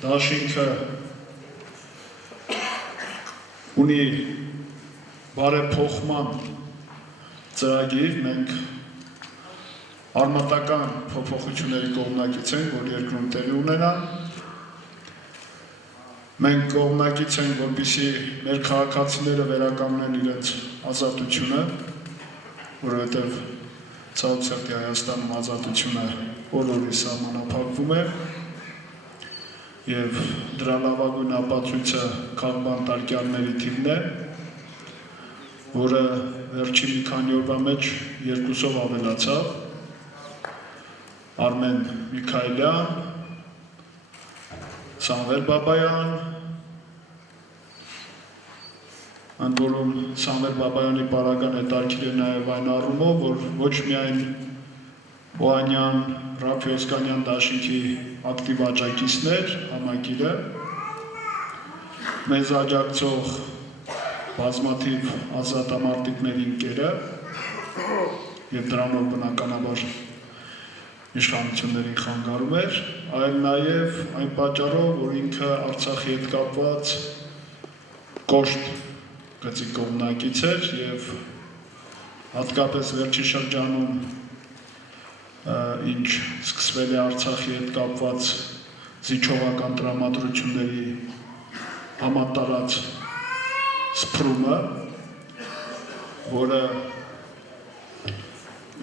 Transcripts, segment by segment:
դաշինքը ունի բարեփոխման ծրագիր, մենք արմատական փոփոխությունների կողմնակից ենք, որ երկրում տեղի ունենան։ Մենք կողմնակից ենք, որպեսզի մեր քաղաքացիները վերականգնեն իրենց ազատությունը, որովհետև ցավոք սրտի Հայաստանում ազատությունը օր-օրի սահմանափակվում է, եւ դրա լավագույն ապացույցը քաղբան տարկյալների թիվն է, որը վերջին մի քանի օրվա մեջ 2-ով ավելացավ։ Արմեն Միքայելյան, Սամվել Բաբայան, ընդ որում Սամվել Բաբայանի պարագան հետաքրքիր է նաև այն առումով, որ ոչ միայն Օհանյան, Ռաֆի Օսկանյան դաշինքի ակտիվ աջակիցներ համագիրը, մեզ աջակցող բազմաթիվ ազատամարտիկների ընկերը եւ դրանով բնականաբար իշխանություններին խանգարում էր, այլ նաեւ այն պատճառով, որ ինքը Արցախի հետ կապված կոշտ գծի կողմնակից էր եւ հատկապես վերջի շրջանում ինչ սկսվել է Արցախի հետ կապված զիջողական տրամադրությունների համատարած սփռումը, որը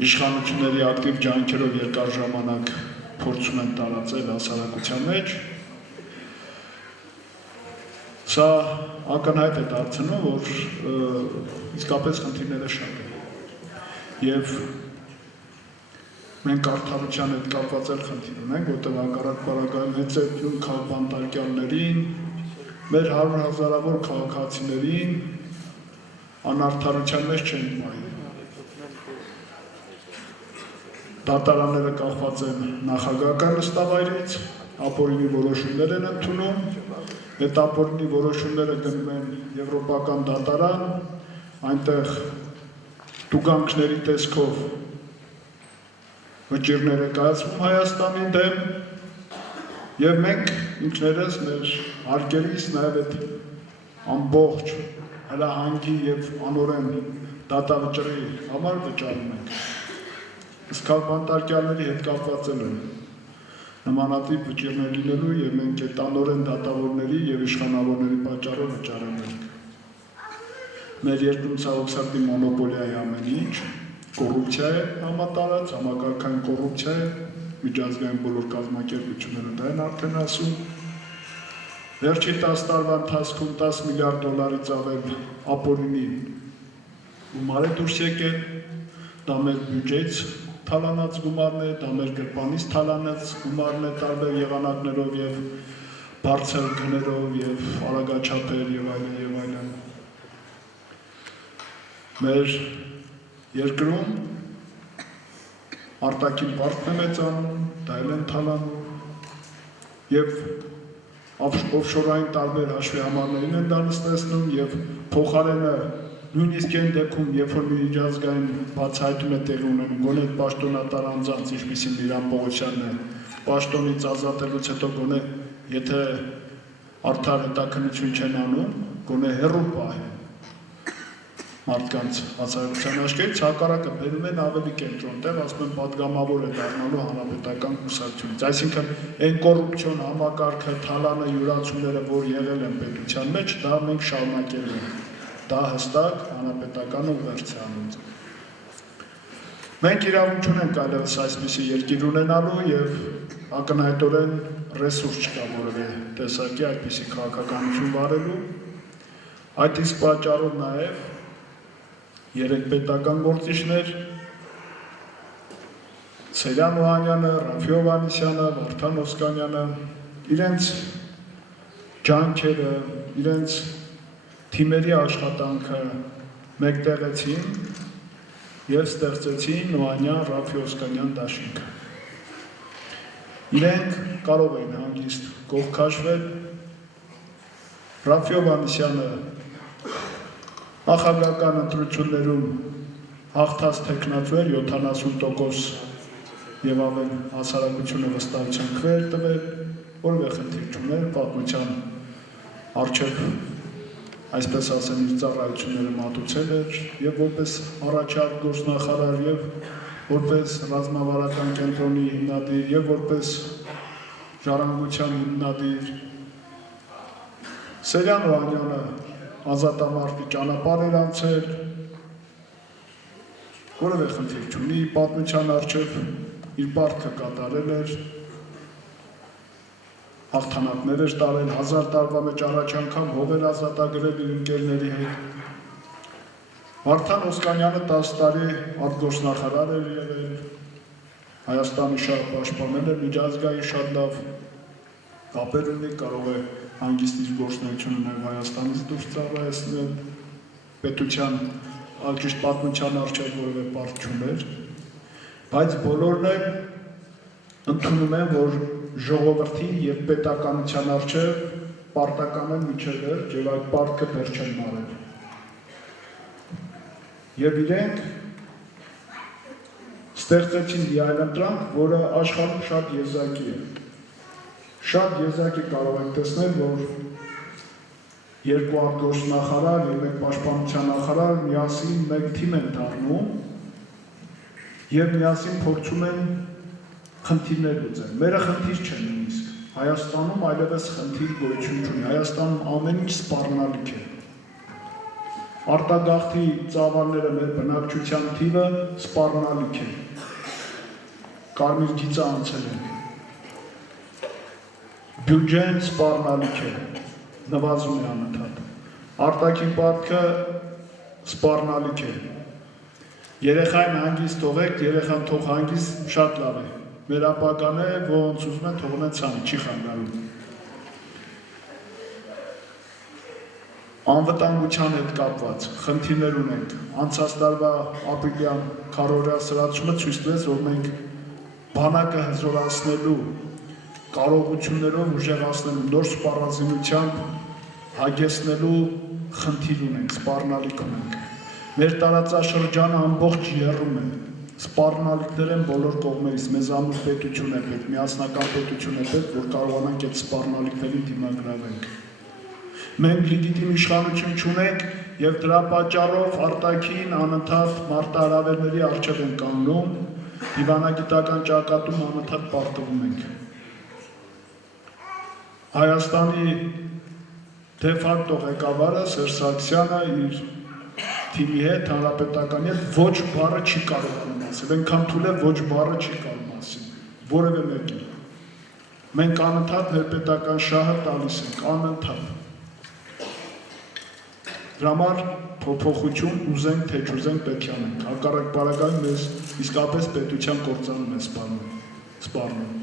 իշխանությունների ակտիվ ջանքերով երկար ժամանակ փորձում են տարածել հասարակության մեջ, սա ակնհայտ է դարձնում, որ իսկապես խնդիրները շատ են եւ մենք արդարության հետ կապված էլ խնդիր ունենք, որտեղ հակառակ պարագայում հեծեյուն քաղբան տարկյալներին, մեր 100,000-ավոր քաղաքացիներին անարդարության մեջ չեն պահում։ Դատարանները կախված են նախագահական նստավայրից, ապօրինի որոշումներ են ընդունում, այդ ապօրինի որոշումները գնում են եվրոպական դատարան, այնտեղ տուգանքների տեսքով վճիռներ է կայացվում Հայաստանի դեմ եւ մենք ինքներս մեր հարկերից նաեւ այդ ամբողջ հրահանգի եւ անօրեն դատավճռի համար վճարում ենք։ Իսկ քաղաքացիների հետ կապված են նմանատիպ վճիռներ լինելու եւ մենք այդ անօրեն դատավորների եւ իշխանավորների պատճառով վճարում ենք։ Մեր երկրում ցավոք սրտի մոնոպոլիա է ամեն ինչ, կոռուպցիա է համատարած, համակարգային կոռուպցիա է, միջազգային բոլոր կազմակերպությունները դա են արդեն ասում։ Վերջին 10 տարվա ընթացքում $10 միլիարդ ավել ապօրինի գումար է դուրս եկել, դա մեր բյուջեից թալանած գումարն է, դա մեր գրպանից թալանած գումարն է տարբեր եղանակներով եւ բարձր գներով եւ արագաչափեր եւ այլն։ Մեր երկրում արտաքին բարդն է մեծանում, դա էլ են թալանում եւ օֆշորային տարբեր հաշվի համարներին են դա նստեցնում եւ փոխարենը նույնիսկ այն դեպքում, երբ որ միջազգային բացահայտում է տեղի ունենում, գոնե պաշտոնատար անձանց, ինչպիսին Լիլիթ Պողոսյանն է, պաշտոնից ազատելուց հետո գոնե, եթե արդար հետաքննություն չեն անում, գոնե հեռու պահեն մարդկանց հասարակության աչքերից, հակառակը բերում են ավելի կենտրոն տեղ, ասում են պատգամավոր է դառնալու հանրապետական կուսակցությունից։ Այսինքն այն կոռուպցիոն համակարգը, թալանը, յուրացումները, որ եղել են պետության մեջ, դա մենք շարունակելու ենք։ Դա հստակ հանրապետական ուղերձ է անում։ Մենք իրավունք չունենք այլևս այսպիսի երկիր ունենալու եւ ակնհայտորեն ռեսուրս չկա որևէ տեսակի այդպիսի քաղաքականություն վարելու։ Այդ իսկ պատճառով նաեւ երեք պետական գործիչներ Սերյան Օհանյանը, Ռաֆի Հովհաննիսյանը, Վարդան Օսկանյանը իրենց ջանքերը, իրենց թիմերի աշխատանքը մեկտեղեցին եւ ստեղծեցին Օհանյան Ռաֆի Օսկանյան դաշինքը։ Իրենք կարող են հանգիստ կողքաշվել, Ռաֆի Հովհաննիսյանը նախագահական ընտրություններում հաղթած թեկնածու էր 70% եւ ավել հասարակությունը վստահության քվեր տվել, որևէ խնդիր չուներ, պատմության առջև, այսպես ասեմ, իր ծառայությունները մատուցել էր եւ որպես առաջարկ գործնախարար եւ որպես ռազմավարական կենտրոնի հիմնադիր եւ որպես ժառանգության հիմնադիր Սերյան Օհանյանը ազատամարտի ճանապարհ էր անցել, որևէ խնդիր չունի, պատմության առջև իր պարտքը կատարել էր, հաղթանակներ էր տարել, 1000 տարվա մեջ առաջ անգամ հող էր ազատագրել իր ընկերների հետ։ Վարդան Օսկանյանը 10 տարի արտգործնախարար էր եղել, Հայաստանի շատ պաշտպանել էր, միջազգային շատ լավ կապեր ունի, կարող է հանգիստ իր գործունեությունը նաև Հայաստանից դուրս ծառայեցնել, պետության ճիշտ պատմության առջև որևէ պարտ չուներ, բայց բոլորն էլ ընդունում են, որ ժողովրդի եւ պետականության առջև պարտական են միջև վերջ եւ այդ պարտքը դեռ չեն մարել։ Եվ իրենք ստեղծեցին մի այլընտրանք, որը աշխարհում շատ եզակի է։ Շատ եզակի կարող եք տեսնել, որ երկու արտգործնախարար եւ մեկ պաշտպանության նախարար միասին մեկ թիմ են դառնում եւ միասին փորձում են խնդիրներ լուծել։ Մերը խնդիր չեն նույնիսկ։ Հայաստանում այլևս խնդիր գոյություն չունի։ Հայաստանում ամեն ինչ սպառնալիք է։ Արտագաղթի ծավալները մեր բնակչության թիվը սպառնալիք է։ Կարմիր գիծը անցել են։ Բյուջեն սպառնալիք է, նվազում է անընդհատ։ Արտաքին պարտքը սպառնալիք է։ Երեխային հանգիստ թողեք, երեխան թող հանգիստ շատ լավ է։ Մեր ապագան է, ոնց ուզում են թողնեն ցանի, չի խանգարում։ Անվտանգության հետ կապված խնդիրներ ունենք։ Անցած տարվա ապրիլյան քառօրյա սրացումը ցույց տվեց, որ մենք բանակը հզորացնելու կարողություններով ուժեղացնելու նոր սպառազինությամբ հագեցնելու խնդիր ունենք, սպառնալիք ունենք։ Մեր տարածաշրջանը ամբողջ եռում է, սպառնալիքներ են բոլոր կողմերից, մեզ ամուր պետություն է պետք, միասնական պետություն է պետք, որ կարողանանք այդ սպառնալիքներին դիմագրավենք։ Մենք լեգիտիմ իշխանություն չունենք եւ դրա պատճառով արտաքին անընդհատ մարտահրավերների առջև են կանգնում, դիվանագիտական ճակատում անընդհատ պարտվում ենք։ Հայաստանի դե ֆակտո ղեկավարը Սերժ Սարգսյանը իր թիմի հետ, հանրապետականի հետ ոչ բառը չի կարող ասել, այնքան թույլ է ոչ բառը չի կարող ասել, որևէ մեկին։ Մենք անընդհատ մեր պետական շահը տալիս ենք, անընդհատ։ Դրա համար փոփոխություն ուզենք, թե չուզենք պետք է անենք, հակառակ պարագայում մեզ իսկապես պետության կործանում է սպառնում։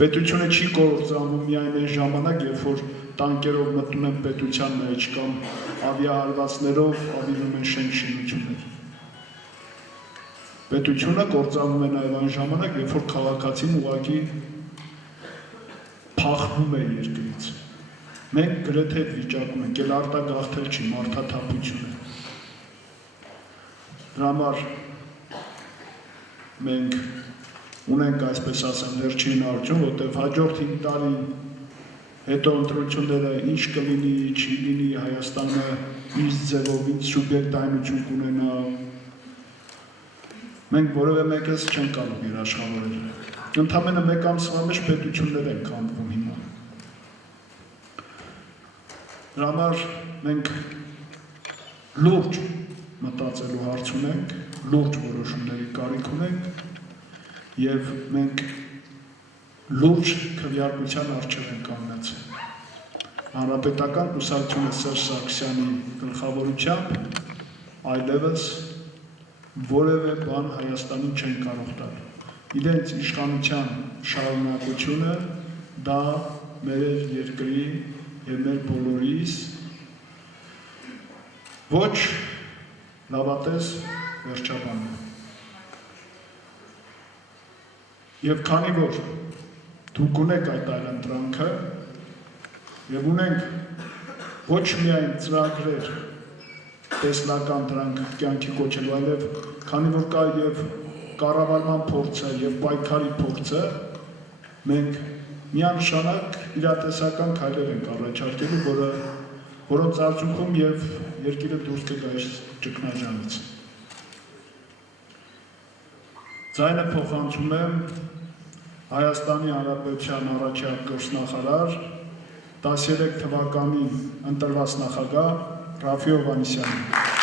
Պետությունը չի կործանվում միայն այն ժամանակ, երբ որ տանկերով մտնում են պետության մեջ կամ ավիահարվածներով ավիրում են շենք-շինություններ։ Պետությունը կործանվում է նաև այն ժամանակ, երբ որ քաղաքացին ուղղակի փախնում է երկրից։ Մենք գրեթե այդ վիճակում ենք, էլ արտագաղթել չի, մարդաթափություն է։ Դրա համար մենք ունենք, այսպես ասեմ, վերջին արդյուն, որտեղ հաջորդ 5 տարին հետո ընտրությունները ինչ կլինի, չի լինի, Հայաստանը ինչ ձևով, ինչ սուբյեկտայնություն կունենա, մենք որևէ մեկս չենք կարող երաշխավորել։ Ընդամենը մեկ ամսվա մեջ պետություններ են քանդվում հիմա։ Դրա համար մենք լուրջ մտածելու հարց ունենք, լուրջ որոշումների կարիք ունենք եւ մենք լուրջ քվեարկության առջև ենք կանգնեցել։ Հանրապետական կուսակցությունը Սերժ Սարգսյանի գլխավորությամբ այլևս որևէ բան Հայաստանին չեն կարող տալ։ Իրենց իշխանության շարունակությունը դա մեր երկրի եւ մեր բոլորիս ոչ լավատես վերջաբան է։ Եվ քանի որ դուք ունեք այդ այլընտրանքը եւ ունենք ոչ միայն ծրագրեր տեսլական դրանք կյանքի կոչելու, այլև քանի որ կա եւ կառավարման փորձը եւ պայքարի փորձը, մենք միանշանակ իրատեսական քայլեր ենք առաջարկելու, որոնց արդյունքում եւ երկիրը դուրս կգա այս ճգնաժամից։ Ձայնը փոխանցում եմ Հայաստանի Հանրապետության առաջին գործնախարար 13 թվականին ընտրված նախագահ Ռաֆի Հովհաննիսյանին։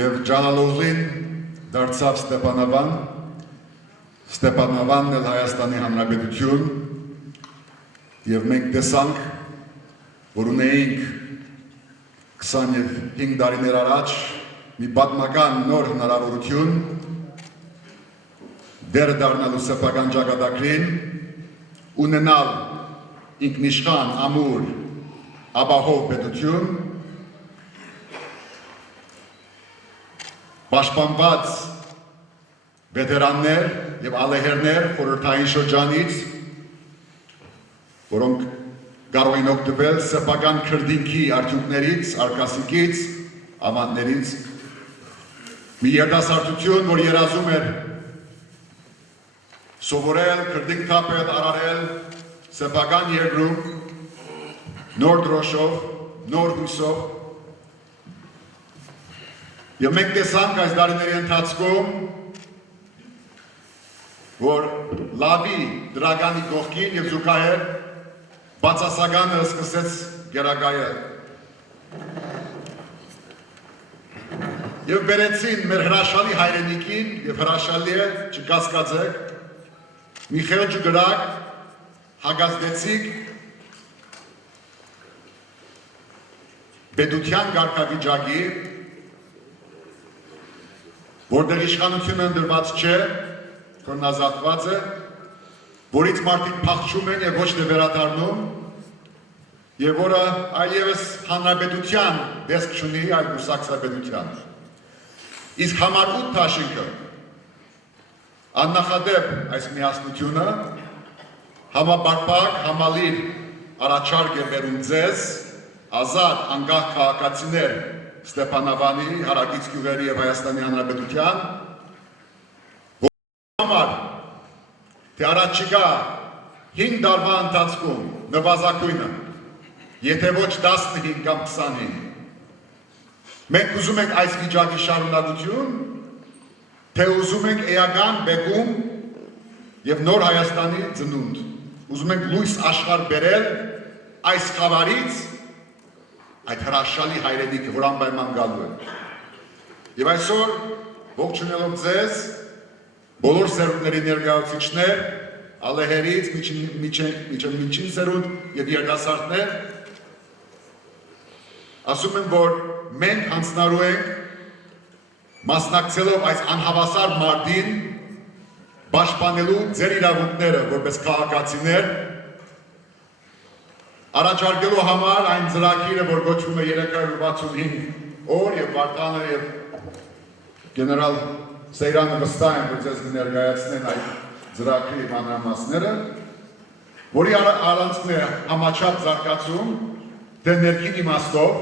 Եվ Ջանալօղլին դարձավ Ստեփանավան, Ստեփանավանն էլ Հայաստանի Հանրապետություն, եւ մենք տեսանք, որ ունեինք 25 տարիներ առաջ մի պատմական նոր հնարավորություն դեր դառնալու սեփական ճակատագրին, ունենալ ինքնիշխան, ամուր, ապահով պետություն, պաշտպանված վետերաններ եւ ալեհերներ խորհրդային շրջանից, որոնք կարող են օգտվել սեփական քրդինքի արդյունքներից, արկասիկից, ավանդներից, մի երիտասարդություն, որ երազում էր սովորել, քրդինք թափել, արարել սեփական երկրում, նոր դրոշով, նոր հույսով։ Եվ մենք տեսանք այս տարիների ընթացքում, որ լավի դրականի կողքին եւ զուգահեռ բացասականը սկսեց գերագայել։ Եվ բերեցին մեր հրաշալի հայրենիքին եւ հրաշալի է, չկասկածեք, մի խելջ գրակ հագազդեցիկ պետության կարգավիճակի, որտեղ իշխանությունը ընդրված չէ, քրնազատված է, որից մարդիկ փախչում են եւ ոչ թե վերադառնում, եւ որը այլևս հանրապետության դեսք չունի, այլ կուսակցապետության։ Իսկ համար 8 դաշինքը աննախադեպ այս միասնությունը համապարփակ, համալիր առաջարկ է բերում ձեզ, ազատ, անկախ քաղաքացիներ Ստեփանավանի, հարակից գյուղերի եւ Հայաստանի Հանրապետության, համար թե առաջիկա 5 տարվա ընթացքում նվազագույնը, եթե ոչ 15 կամ 25, մենք ուզում ենք այս վիճակի շարունակություն, թե ուզում ենք էական բեկում եւ նոր Հայաստանի ծնունդ, ուզում ենք լույս աշխարհ բերել այս խավարից, այդ հրաշալի հայրենիքը, որ անպայման գալու է։ Եվ այսօր ողջունելով ձեզ, բոլոր սերունդների ներկայացուցիչներ, ալեհերից միջին սերունդ եւ երիտասարդներ, ասում եմ, որ մենք հանձնարարու ենք մասնակցելով այս անհավասար մարտին պաշտպանելու ձեր իրավունքները որպես քաղաքացիներ, առաջարկելու համար այն ծրագիրը, որ կոչվում է 365 օր եւ Վարդանը եւ գեներալ Սեյրանը վստահ են, որ ձեզ կներկայացնեն այդ ծրագրի մանրամասները, որի առանցքն է համաչափ զարգացում, թե ներքին իմաստով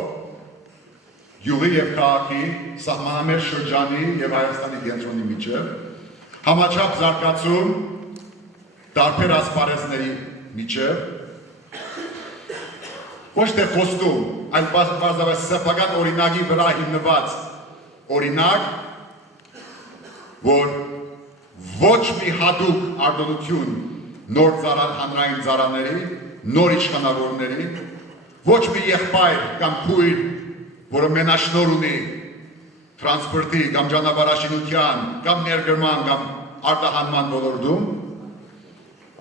յուղի եւ քաղաքի, սահմանամերձ շրջանի եւ Հայաստանի կենտրոնի միջեւ, համաչափ զարգացում տարբեր ասպարեզների միջեւ, ոչ թե խոստում, այլ բազմապես սեփական օրինակի վրա հիմնված օրինակ, որ ոչ մի հատուկ արտոնություն նոր հանրային ծառաների, նոր իշխանավորների, ոչ մի եղբայր կամ քույր, որը մենաշնոր ունի տրանսպորտի կամ ճանապարհաշինության կամ ներգրման կամ արտահանման ոլորտում,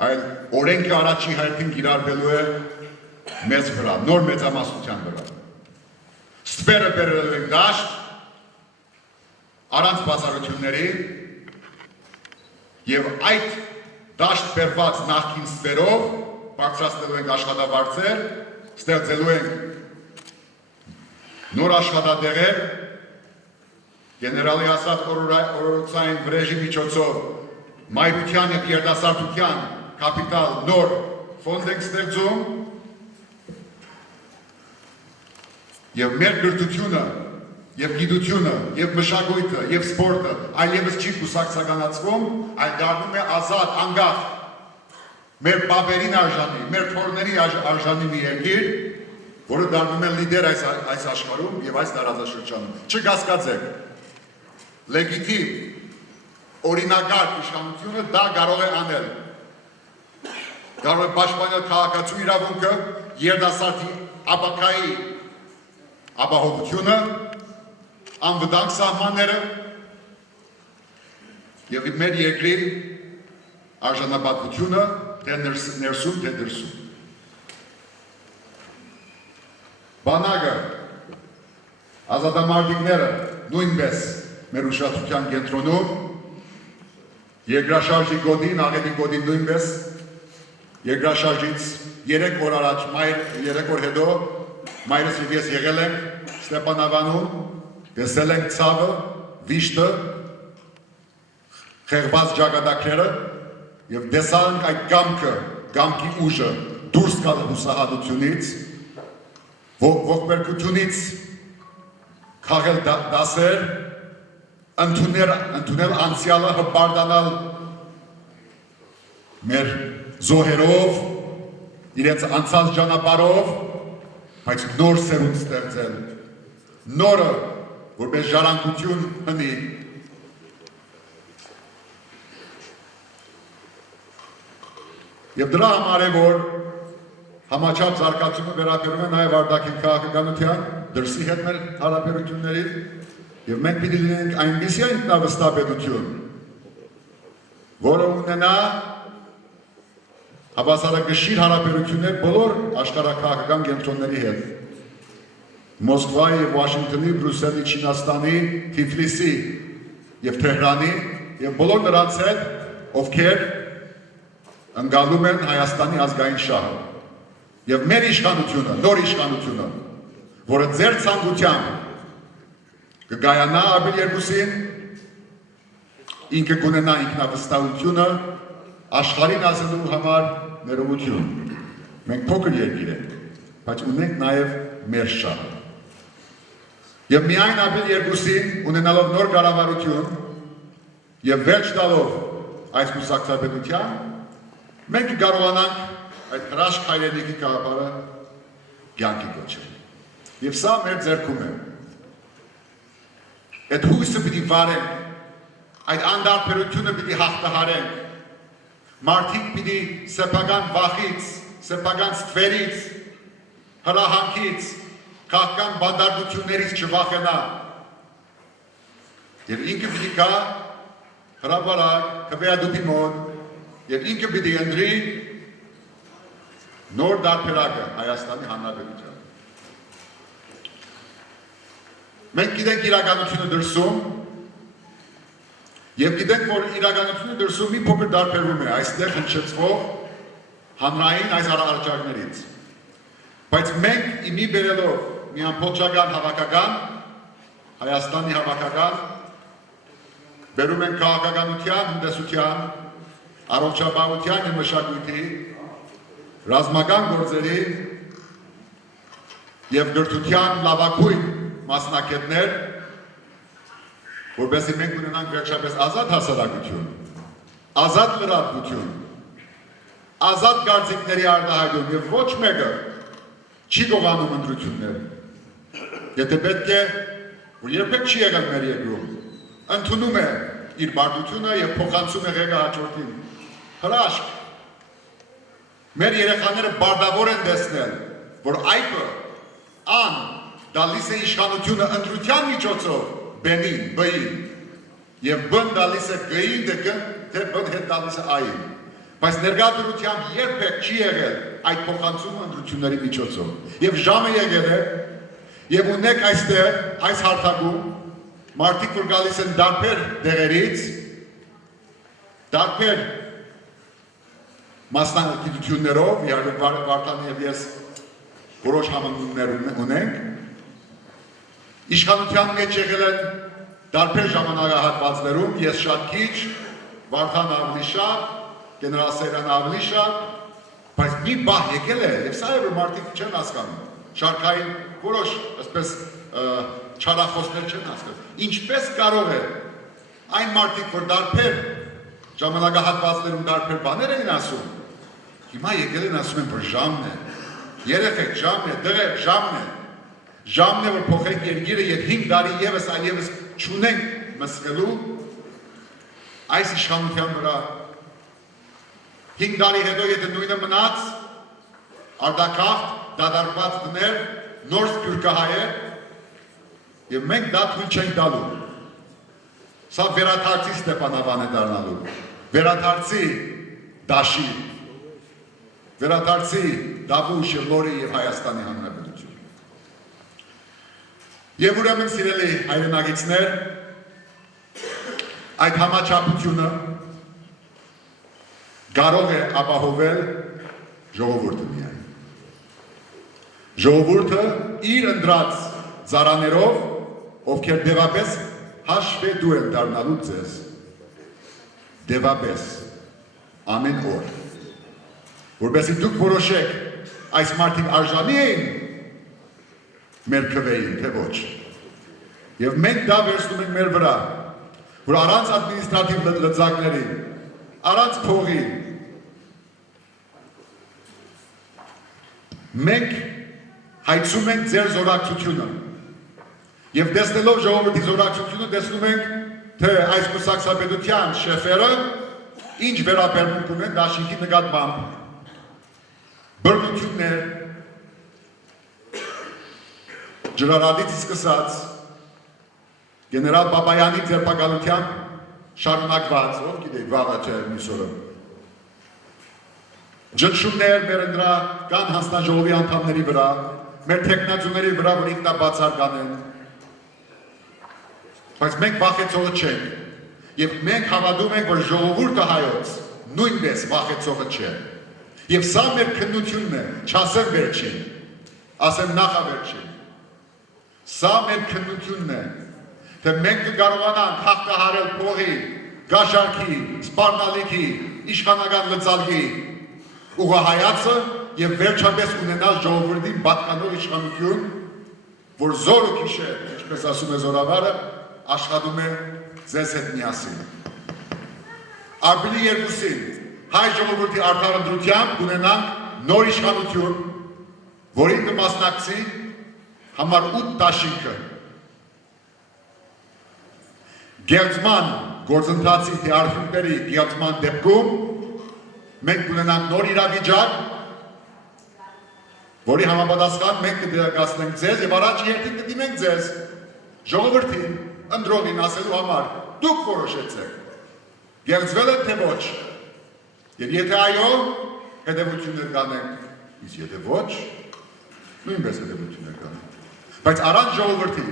այլ օրենքի առաջին հերթին կիրառվելու է մեծ վրա, նոր մեծամասնության վրա։ Ստվերը բերել ենք դաշտ, առանց բացառությունների, եւ այդ դաշտ բերված նախքին ստվերով բարձրացնելու ենք աշխատավարձեր, ստեղծելու ենք նոր աշխատատեղեր, գեներալի ասած օրորոցային վրեժի միջոցով մայրության եւ երիտասարդության կապիտալ նոր ֆոնդ ենք ստեղծում, եւ մեր գրթությունը, եւ գիտությունը, եւ մշակույթը, եւ սպորտը այլևս չի կուսակցականացվում, այլ դառնում է ազատ, անկախ մեր բաբերին արժանի, մեր թորների արժանի մի երկիր, որը դառնում է լիդեր այս աշխարհում եւ այս տարածաշրջանում։ Չկասկածեք, լեգիտիմ, օրինական իշխանությունը դա կարող է անել։ Կարող է պաշտպանել քաղաքացու իրավունքը, երիտասարդի ապակայի ապահովությունը, անվտանգ սահմանները եւ մեր երկրի արժանապատվությունը թե ներսում, թե դրսում։ Բանակը, ազատամարտիկները նույնպես մեր ուշադրության կենտրոնում, երկրաշարժի գոտին, աղետի գոտին նույնպես, երկրաշարժից 3 օր առաջ, 3 օր հետո, մայրս և ես եղել ենք Ստեփանավանում, տեսել ենք ցավը, վիշտը, խեղված ճակատագրերը եւ տեսալ ենք այդ կամքի ուժը դուրս գալ հուսահատությունից, ողբերգությունից քաղել դասեր, ընդունել անցյալը, հպարտանալ մեր զոհերով, իրենց անցած ճանապարհով, բայց նոր սերունդ ստեղծել, նորը, որպես ժառանգություն հնի։ Եվ դրա համար է, որ համաչափ զարգացումը վերաբերում է նաև արտաքին քաղաքականության, դրսի հետ մեր հարաբերություններին, եւ մենք պիտի լինենք այնպիսի ինքնավստահ պետություն, որը ունենա հավասարակշիռ հարաբերություններ բոլոր աշխարհաքաղաքական կենտրոնների հետ։ Մոսկվայի եւ Վաշինգտոնի, Բրյուսելի, Չինաստանի, Թիֆլիսի եւ Թեհրանի եւ բոլոր նրանց հետ, ովքեր ընկալում են Հայաստանի ազգային շահը։ Եվ մեր իշխանությունը, նոր իշխանությունը, որը ձեր ցանկությամբ կգայանա ապրիլ 2-ին, ինքը կունենա ինքնավստահությունը, աշխարհին ասելու համար ներողություն։ Մենք փոքր երկիր ենք, բայց ունենք նաև մեր շահը։ Եվ միայն ապրիլ 2-ին ունենալով նոր կառավարություն եւ վերջ տալով այս կուսակցապետության, մենք կարողանանք այդ հրաշք հայրենիքի գաղափարը կյանքի կոչել։ Եվ սա մեր ձեռքում է։ Այդ հույսը պիտի վարենք, այդ անդարբերությունը պիտի հաղթահարենք, մարդիկ պիտի սեփական վախից, սեփական ստվերից, հրահանգից, քաղաքական բանդարտություններից չվախենա։ Եվ ինքը պիտի գա հրապարակ, քվեադուպի մոտ, եւ ինքը պիտի ընտրի նոր դարբերակը Հայաստանի Հանրապետության։ Մենք գիտենք իրականությունը դրսում եւ գիտենք, որ իրականությունը դրսում մի փոքր դարբերվում է այստեղ հնչեցվող հանրային այս առաջարկներից։ Բայց մենք իմի բերելով մի ամբողջական հավաքական, Հայաստանի հավաքական, բերում ենք քաղաքականության, տնտեսության, առողջապահության եւ մշակույթի, ռազմական գործերի եւ գրթության լավագույն մասնակիցներ, որպեսզի մենք ունենանք վերջապես ազատ հասարակություն, ազատ լրատվություն, ազատ կարծիքների արտահայտում եւ ոչ մեկը չի գողանում ընտրություններ։ Եթե պետք է, որ երբեք չի եղել մեր երկրում, ընդունում է իր բարդությունը եւ փոխանցում է ղեկը հաջորդին։ Հրաշք։ Մեր երեխաները բարդավոր են տեսնել, որ այբը դալիս է իշխանությունը ընտրության միջոցով բենին, բին, եւ բն դալիս է գին, թե բն հետ դալիս է այն։ Բայց ներկայությամբ երբեք չի եղել այդ փոխանցումը ընտրությունների միջոցով։ Եվ ժամը եկել է, եւ ունեք այստեղ, այս հարթակում, մարդիկ, որ գալիս են դարբեր դեղերից, դարբեր մասնագիտություններով, իհարկե Վարդան եւ ես որոշ համընկումներ ունենք, իշխանության մեջ եղել են դարբեր ժամանակահատվածներում, ես շատ քիչ, Վարդան ավելի շատ, գեներալ Սեյրանը ավելի շատ, բայց մի բահ եկել է, եւ սա է որ մարդիկ չեն հասկանում, շարքային որոշ այսպես չարախոսներ չեն ասել։ Ինչպես կարող է այն մարդիկ, որ դարբեր ժամանակահատվածներում դարբեր բաներ են ասում, հիմա եկել են ասում են, որ ժամն է, երեխեք ժամն է, դրեք ժամն է, որ փոխենք երկիրը եւ 5 տարի եւս այլևս չունենք մսկելու այս իշխանության վրա 5 տարի հետո եթե նույնը մնաց արդակաղթ դադարված դներ նոր սփյուռքահայեր եւ մենք դա թույլ չենք տալու սա վերաթարցի Ստեփանավան է դառնալու վերաթարցի դաշի վերաթարցի Դավուշ Լորի եւ Հայաստանի Հանրապետություն եւ ուրեմն սիրելի հայրենագիտներ այդ համաչափությունը կարող է ապահովել ժողովուրդը միայն ժողովուրդը իր ընդրած ծառաներով ովքեր դեպապես հաշվետու են դառնալու ձեզ դեպապես ամեն օր որպեսզի դուք որոշեք այս մարդիկ արժանի էին մեր քվեին, թե ոչ եւ մենք դա վերցնում ենք մեր վրա որ առանց ադմինիստրատիվ լծակների առանց փողի մենք հայցում ենք ձեր զորակցությունը եւ տեսնելով ժողովրդի զորակցությունը տեսնում ենք թե այս կուսակցապետության շեֆերը ինչ վերաբերմունք ունեն դաշինքի նկատմամբ բռնություններ ջրարադից սկսած գեներալ Բաբայանի ձերբակալությամբ շարունակված ով գիտե վաղը չէ մյուս օրը ջնջումներ մեր ընդրական հանձնաժողովի անդամների վրա մեր թեկնածուների վրա որ ինքնաբացարկան են բայց մենք վախեցողը չենք եւ մենք հավատում ենք որ ժողովուրդը հայոց նույնպես վախեցողը չէ եւ սա մեր քննությունն է չասեմ վերջին ասեմ նախավերջին սա մեր քննությունն է թե մենք կկարողանանք հաղթահարել փողի գաշարքի սպառնալիքի իշխանական լծալգի ուղղահայացը եւ վերջապես ունենալ ժողովրդին պատկանող իշխանություն որ զորը քիշեր ինչպես ասում է զորավարը աշխատում է ձեզ հետ միասին ապրիլի 2-ին հայ ժողովրդի արդարադրությամբ ունենանք նոր իշխանություն որին կմասնակցի համար 8 դաշինքը գերձման գործընթացի թե արդյունքների գերձման դեպքում մենք կունենանք նոր իրավիճակ որի համապատասխան մենք կդերակացնենք ձեզ եւ առաջի հերթին կդիմենք ձեզ ժողովրդին ընդրողին ասելու համար դուք որոշեցեք գերձվել եք թե ոչ եւ եթե այո հետեւություններ կանենք իսկ եթե ոչ նույնպես հետեւություններ կանենք բայց առանց ժողովրդի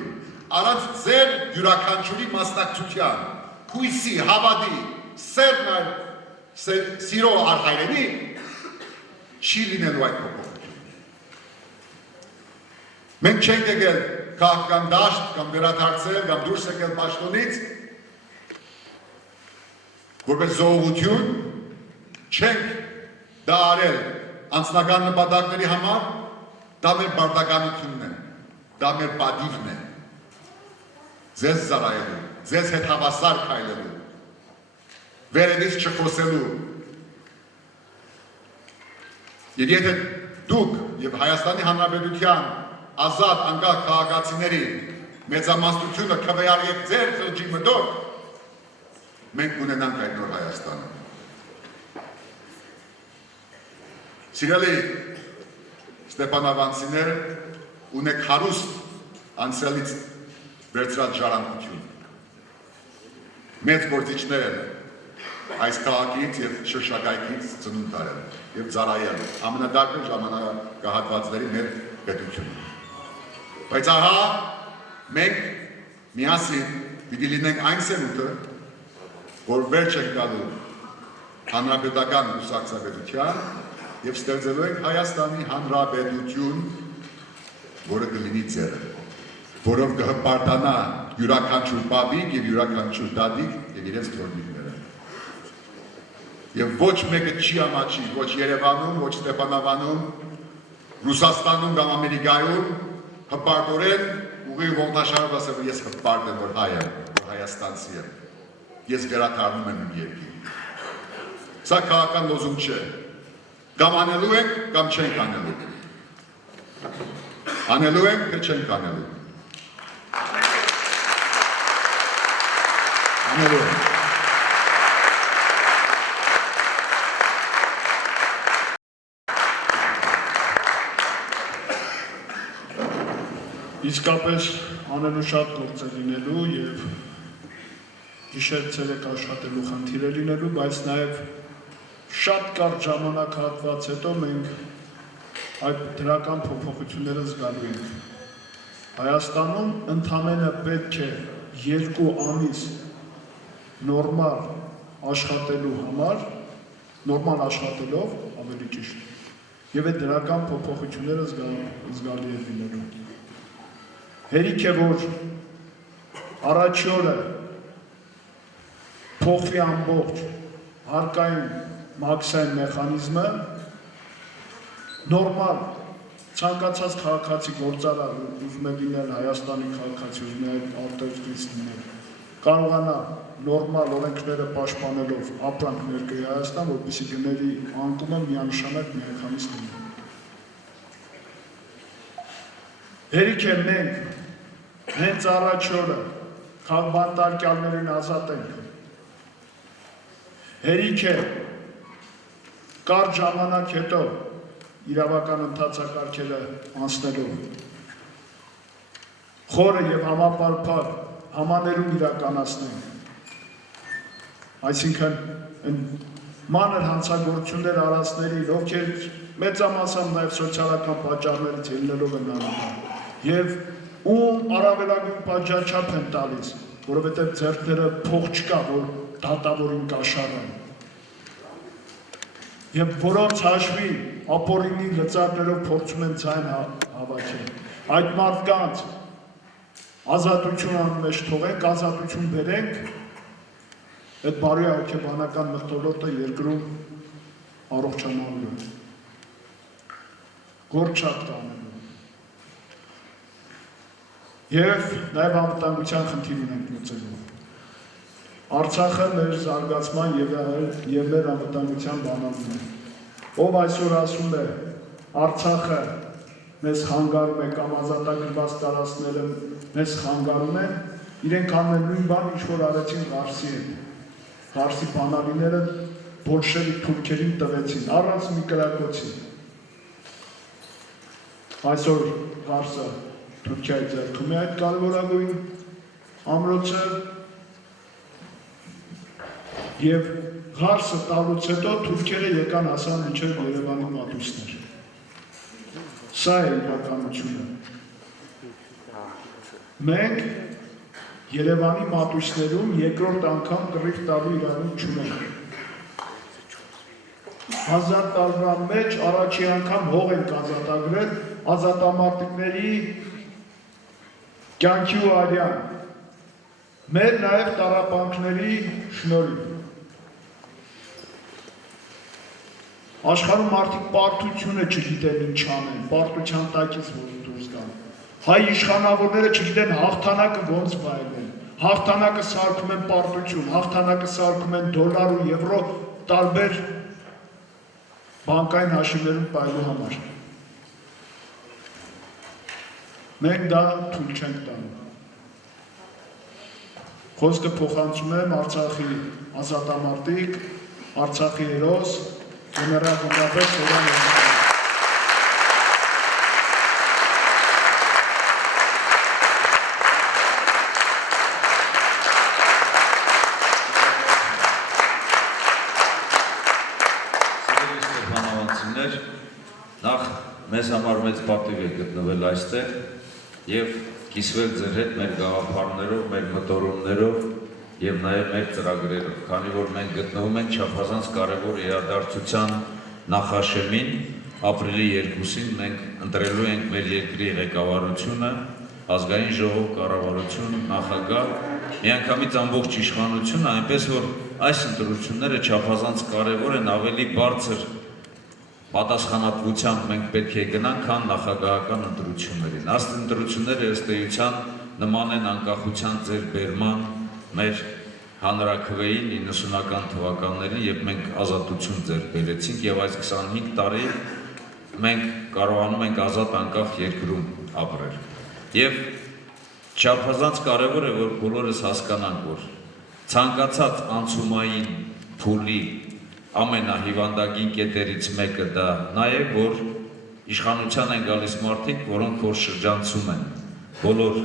առանց ձեր յուրաքանչյուրի մասնակցության հույսի հավատի սերն սիրո արհայրենի չի լինելու այդ փոփոխություն մենք չենք եկել քաղաքական դաշտ կամ վերադարձել կամ դուրս եկել պաշտոնից որպես ժողովություն չենք դա արել անձնական նպատակների համար դա մեր բարդականությունն է դա մեր պատիվն է ձեզ զարայելու ձեզ հետ հավասար քայլելու վերևից չխոսելու եւ եթե դուք եւ Հայաստանի Հանրապետության ազատ անկախ քաղաքացիների մեծամասնությունը քվեարկեք ձեր խղճի մտով մենք ունենանք այդ նոր Հայաստանը Սիրելի Ստեփանավանցիներ ունեք հարուստ անցյալից վերցրած ժառանգություն մեծ գործիչներ են այս քաղաքից եւ շրջակայքից ծնունդ արել եւ ծառայել ամենադարբեր ժամանակահատվածների մեր պետությունը բայց ահա մենք միասին պիտի լինենք այն սերունդը որ վերջ ենք տալու հանրապետական կուսակցապետության եւ ստեղծելու ենք Հայաստանի Հանրապետություն որը կլինի ձերը որով կհպարտանա յուրաքանչյուր բաբիկ եւ յուրաքանչյուր դադիկ եւ իրենց թորմիկները եւ ոչ մեկը չի ամաչի ոչ Երևանում ոչ Ստեփանավանում Ռուսաստանում կամ Ամերիկայում հպարտորեն ուղի ողնաշարով ասել, ես հպարտ եմ, որ հայ եմ, որ հայաստանցի եմ, ես վերադառնում եմ իմ երկիր։ Սա քաղաքական լոզունգ չէ, կամ անելու ենք, կամ չենք անելու։ Անելու ենք, թե չենք անելու։ Անելու ենք։ Իսկապես անելու շատ գործ է լինելու և գիշեր ցերեկ աշխատելու խնդիր է լինելու, բայց նաև շատ կարճ ժամանակ հատված հետո մենք այդ դրական փոփոխությունները զգալու ենք։ Հայաստանում ընդամենը պետք է 2 ամիս նորմալ աշխատելու համար, նորմալ աշխատելով ավելի ճիշտ, և այդ դրական փոփոխությունները զգալի է լինելու։ Հերիք է, որ առաջի օրը փոխվի ամբողջ հարկային մաքսային մեխանիզմը, նորմալ ցանկացած քաղաքացի գործարար ուզում է լինել Հայաստանի քաղաքացի, ուզում է արտերկրից լինել, կարողանա նորմալ օրենքները պաշտպանելով ապրանք ներկայացնել Հայաստան, որպեսզի գների անկումը միանշանակ միանգամից լինի։ Հերիք է մենք հենց առաջ օրը քաղբանտարկյալներին ազատենք։ Հերիք է կարճ ժամանակ հետո իրավական ընթացակարգերը անցնելով խորը և համապարփակ համաներում իրականացնենք։ Այսինքն մանր հանցագործություններ արածներին, ովքեր մեծամասամբ նաև սոցիալական պատճառներից ելնելով են անում, և ում առավելագույն պատժաչափ են տալիս, որովհետև ձեռքները փող չկա, որ դատավորին կաշառեն, և որոնց հաշվի ապօրինի լծակներով փորձում են ձայն հավաքել։ Այդ մարդկանց ազատություն անմեջ թողենք, ազատություն բերենք, այդ բարոյ հոգեբանական մթնոլորտը երկրում առողջանալու է։ Գործ շատ կա անելու։ Եվ նաև անվտանգության խնդիր ունենք լուծելու։ Արցախը մեր զարգացման և մեր անվտանգության բանալին է։ Ով այսօր ասում է Արցախը մեզ խանգարում է կամ ազատագրված տարածքները մեզ խանգարում են, իրենք անում են նույն բան, ինչ որ արեցին Ղարսի հետ։ Ղարսի բանալիները բոլշևիկ թուրքերին տվեցին, առանց մի կրակոցի։ Այսօր Ղարսը Թուրքիայի ձեռքում է այդ կարևորագույն ամրոցը և Ղարսը տալուց հետո թուրքերը եկան հասան մինչև Երևանի մատույցներ։ Սա է իրականությունը։ Մենք Երևանի մատույցներում երկրորդ անգամ կռիվ տալու իրավունք չունենք։ 1000 տարվա մեջ առաջի անգամ հող ենք ազատագրել ազատամարտիկների կյանքի ու արյան, մեր նաև տառապանքների շնորհիվ։ Աշխարհում մարդիկ պարտությունը չգիտեն ինչ անեն, պարտության տակից դուրս գան։ Հայ իշխանավորները չգիտեն հաղթանակը ոնց վայելեն, հաղթանակը սարքում են պարտություն, հաղթանակը սարքում են դոլար ու եվրո տարբեր բանկային հաշիվներում պահելու համար։ Մենք դա թույլ չենք տանում։ Խոսքը փոխանցում եմ Արցախի ազատամարտիկ, Արցախի հերոս, գեներալ գնդապետ Սևան Երնիկյանին։ Նախ մեզ համար մեծ պատիվ է գտնվել այստեղ և կիսվել ձեր հետ մեր գաղափարներով, մեր մտորումներով և նաև մեր ծրագրերով, քանի որ մենք գտնվում ենք չափազանց կարևոր իրադարձության նախաշեմին, ապրիլի 2-ին մենք ընտրելու ենք մեր երկրի ղեկավարությունը, ազգային ժողով, կառավարություն, նախագահ, միանգամից ամբողջ իշխանությունը, այնպես որ այս ընտրությունները չափազանց կարևոր են, ավելի բարձր պատասխանատվությամբ մենք պետք է գնանք, քան նախագահական ընտրություններին։ Ըստ ընտրությունները ըստ էության նման են անկախության ձեռքբերման մեր հանրաքվեին 90-ական թվականներին, երբ մենք ազատություն ձեռք բերեցինք եւ այս 25 տարի մենք կարողանում ենք ազատ անկախ երկրում ապրել։ Եվ չափազանց կարևոր է, որ բոլորս հասկանանք, որ ցանկացած անցումային փուլի ամենահիվանդագին կետերից մեկը դա նա է, որ իշխանության են գալիս մարդիկ, որոնք որ շրջանցում են բոլոր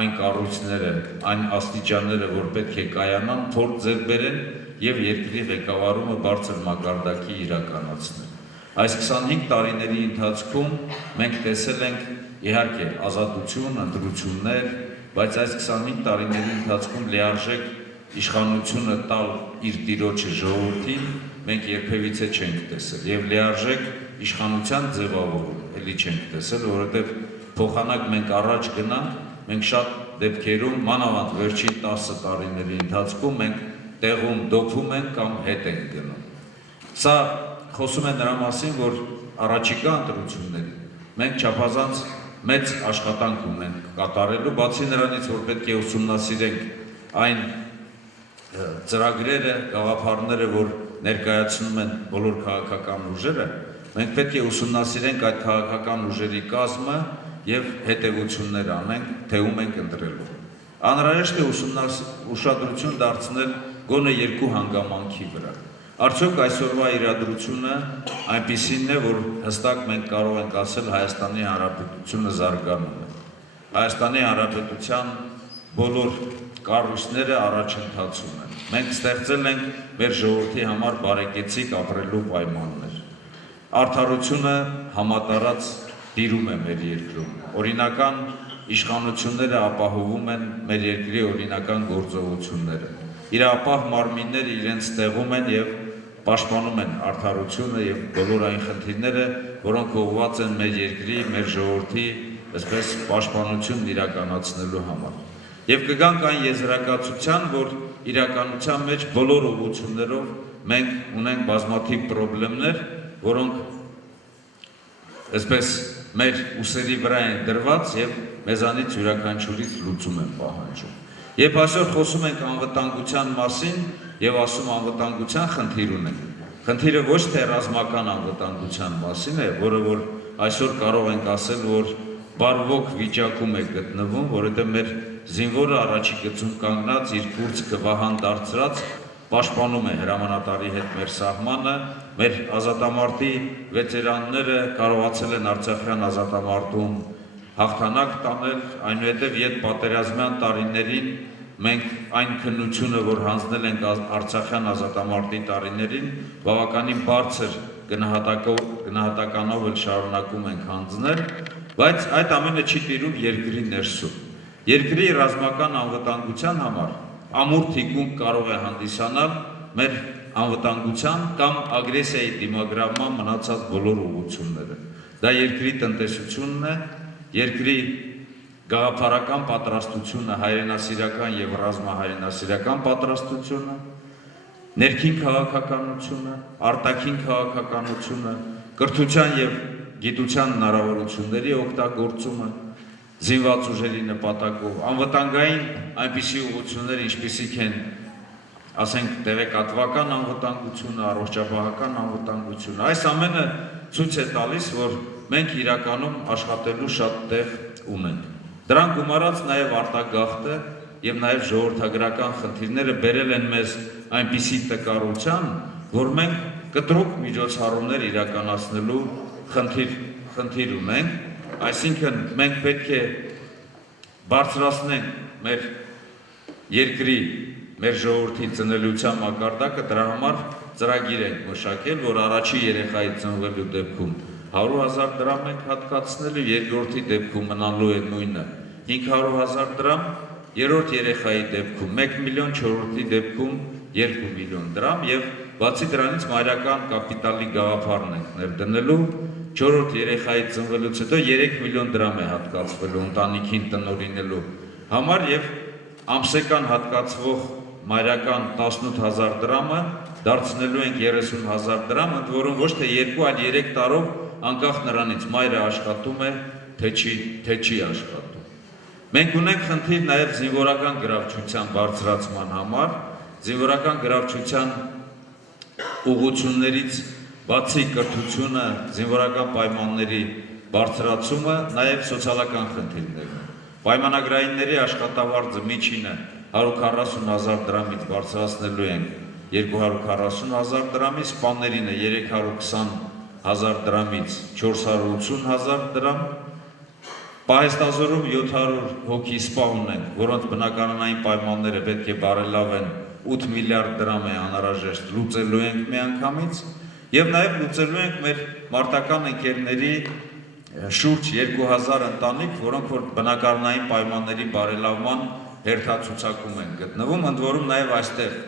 այն կառույցները, այն աստիճանները, որ պետք է կայանան, փորձ ձեռք բերեն եւ երկրի ղեկավարումը բարձր մակարդակի իրականացնել։ Այս 25 տարիների ընթացքում մենք տեսել ենք իհարկե ազատություն, ընտրություններ, բայց այս 25 տարիների ընթացքում լիարժեք իշխանությունը տալ իր տիրոջը ժողովրդին մենք երբևիցե չենք տեսել եւ լիարժեք իշխանության ձևավորում էլի չենք տեսել, որովհետեւ փոխանակ մենք առաջ գնանք, մենք շատ դեպքերում մանավանդ վերջին 10 տարիների ընթացքում մենք տեղում դոփում ենք կամ հետ ենք գնում։ Սա խոսում է նրա մասին, որ առաջիկա ընտրությունների մենք չափազանց մեծ աշխատանք ունենք կատարելու, բացի նրանից, որ պետք է ուսումնասիրենք այն ծրագրերը, գաղափարները, որ ներկայացնում են բոլոր քաղաքական ուժերը, մենք պետք է ուսումնասիրենք այդ քաղաքական ուժերի կազմը եւ հետեւություններ անենք, թե ում ենք ընտրելու։ Անհրաժեշտ է ուշադրություն դարձնել գոնե երկու հանգամանքի վրա։ Արդյոք այսօրվա իրադրությունը այնպիսին է, որ հստակ մենք կարող ենք ասել Հայաստանի Հանրապետությունը զարգանում է։ Հայաստանի Հանրապետության բոլոր կառույցները առաջընթացում են։ Մենք ստեղծել ենք մեր ժողովրդի համար բարեկեցիկ ապրելու պայմաններ։ Արդարությունը համատարած տիրում է մեր երկրում։ Օրինական իշխանությունները ապահովում են մեր երկրի օրինական գործողությունները։ Իրապահ մարմինները իրենց տեղում են եւ պաշտպանում են արդարությունը եւ բոլոր այն խնդիրները, որոնք ուղղված են մեր երկրի, մեր ժողովրդի, այսպես պաշտպանությունն իրականացնելու համար։ Եվ կգանք այն եզրակացության, որ իրականության մեջ բոլոր ուղղություններով մենք ունենք բազմաթիվ խնդիրներ, որոնք այսպես մեր ուսերի վրա են դրված եւ մեզանից յուրաքանչյուրից լուծում են պահանջում։ Երբ այսօր խոսում ենք անվտանգության մասին եւ ասում անվտանգության խնդիր ունենք, խնդիրը ոչ թե ռազմական անվտանգության մասին է, որը որ այսօր կարող ենք ասել, որ բարվոք վիճակում է գտնվում, որովհետեւ մեր զինվորը առաջի գծում կանգնած իր կուրծքը վահան դարձրած պաշտպանում է հրամանատարի հետ մեր սահմանը, մեր ազատամարտի վետերանները կարողացել են Արցախյան ազատամարտում հաղթանակ տանել, այնուհետև յետ պատերազմյան տարիներին մենք այն քննությունը, որ հանձնել ենք Արցախյան ազատամարտի տարիներին, բավականին բարձր գնահատականով էլ շարունակում ենք հանձնել, բայց այդ ամենը չի տիրում երկրի ներսում։ Երկրի ռազմական անվտանգության համար ամուր թիկունք կարող է հանդիսանալ մեր անվտանգության կամ ագրեսիայի դիմագրավման մնացած բոլոր ուղղությունները։ Դա երկրի տնտեսությունն է, երկրի գաղափարական պատրաստությունը, հայրենասիրական եւ ռազմահայրենասիրական պատրաստությունը, ներքին քաղաքականությունը, արտաքին քաղաքականությունը, կրթության եւ գիտության հնարավորությունների օգտագործումը, զինված ուժերի նպատակով, անվտանգային այնպիսի ուղղություններ, ինչպիսիք են, ասենք, տեղեկատվական անվտանգությունը, առողջապահական անվտանգությունը, այս ամենը ցույց է տալիս, որ մենք իրականում աշխատելու շատ տեղ ունենք։ Դրան գումարած նաև արտագաղթը եւ նաև ժողովրդագրական խնդիրները բերել են մեզ այնպիսի տկարության, որ մենք կտրուկ միջոցառումներ իրականացնելու խնդիր ունենք, այսինքն մենք պետք է բարձրացնենք մեր երկրի, մեր ժողովրդի ծնելիության մակարդակը, դրա համար ծրագիր ենք մշակել, որ առաջի երեխայի ծնվելու դեպքում 100,000 դրամ ենք հատկացնելու, երկրորդի դեպքում մնալու է նույնը 500,000 դրամ, երրորդ երեխայի դեպքում 1 միլիոն, չորրորդի դեպքում 2 միլիոն դրամ եւ բացի դրանից մայրական կապիտալի գաղափարն ենք ներդնելու, չորրորդ երեխայի ծնվելուց հետո 3 միլիոն դրամ է հատկացվելու ընտանիքին տնօրինելու համար եւ ամսական հատկացվող մայրական 18,000 դրամը դարձնելու ենք 30,000 դրամ, ընդ որում ոչ թե 2, այլ 3 տարով անկախ նրանից մայրը աշխատում է, թե չի աշխատում։ Մենք ունենք խնդիր նաև զինվորական գրավչության բարձրացման համար, զինվորական գրավչության ուղղություններից բացի կրթությունը, զինվորական պայմանների բարձրացումը, նաև սոցիալական խնդիրներն են։ Պայմանագրայինների աշխատավարձը միջինը 140,000 դրամից բարձրացնելու ենք 240,000 դրամի, սպաներինը 320,000 դրամից 480,000 դրամ, պահեստազորում 700 հոգի սպա ունենք, որոնց բնակարանային պայմանները պետք է բարելավեն, 8 միլիարդ դրամ է անհրաժեշտ, լուծելու ենք միանգամից, եւ նաեւ լուծելու ենք մեր մարտական ընկերների շուրջ 2000 ընտանիք, որոնք որ բնակարանային պայմանների բարելավման հերթացուցակում են գտնվում, ընդ որում նաեւ այստեղ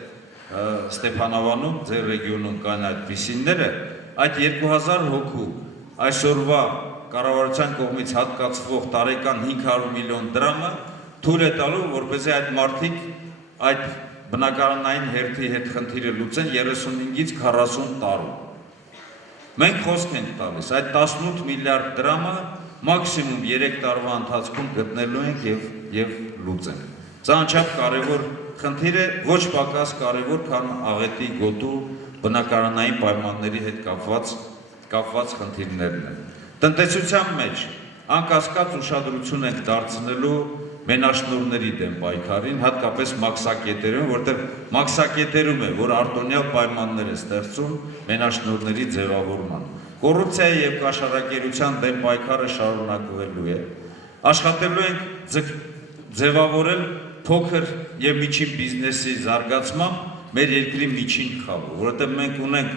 Ստեփանավանում, ձեր ռեգիոնում կան այդպիսիները, այդ 2000 հոգու այսօրվա կառավարության կողմից հատկացվող տարեկան 500 միլիոն դրամը թույլ է տալու, որպեսզի այդ մարդիկ այդ բնակարանային հերթի հետ խնդիրը լուծեն 35-ից 40 տարում։ Մենք խոսք ենք տալիս, այդ 18 միլիարդ դրամը մաքսիմում 3 տարվա ընթացքում գտնելու ենք եւ լուծենք։ Սա անչափ կարևոր խնդիր է, ոչ պակաս կարևոր, քան աղետի գոտու բնակարանային պայմանների հետ կապված խնդիրներն են։ Տնտեսության մեջ անկասկած ուշադրություն ենք դարձնելու մենաշնորհների դեմ պայքարին, հատկապես մաքսակետերում, որտեղ մաքսակետերում է, որ արտոնյալ պայմաններ է ստեղծում մենաշնորհների ձևավորման։ Կոռուպցիայի եւ կաշառակերության դեմ պայքարը շարունակվելու է։ Աշխատելու ենք ձևավորել փոքր եւ միջին բիզնեսի զարգացմամբ մեր երկրի միջին խավը, որովհետեւ մենք ունենք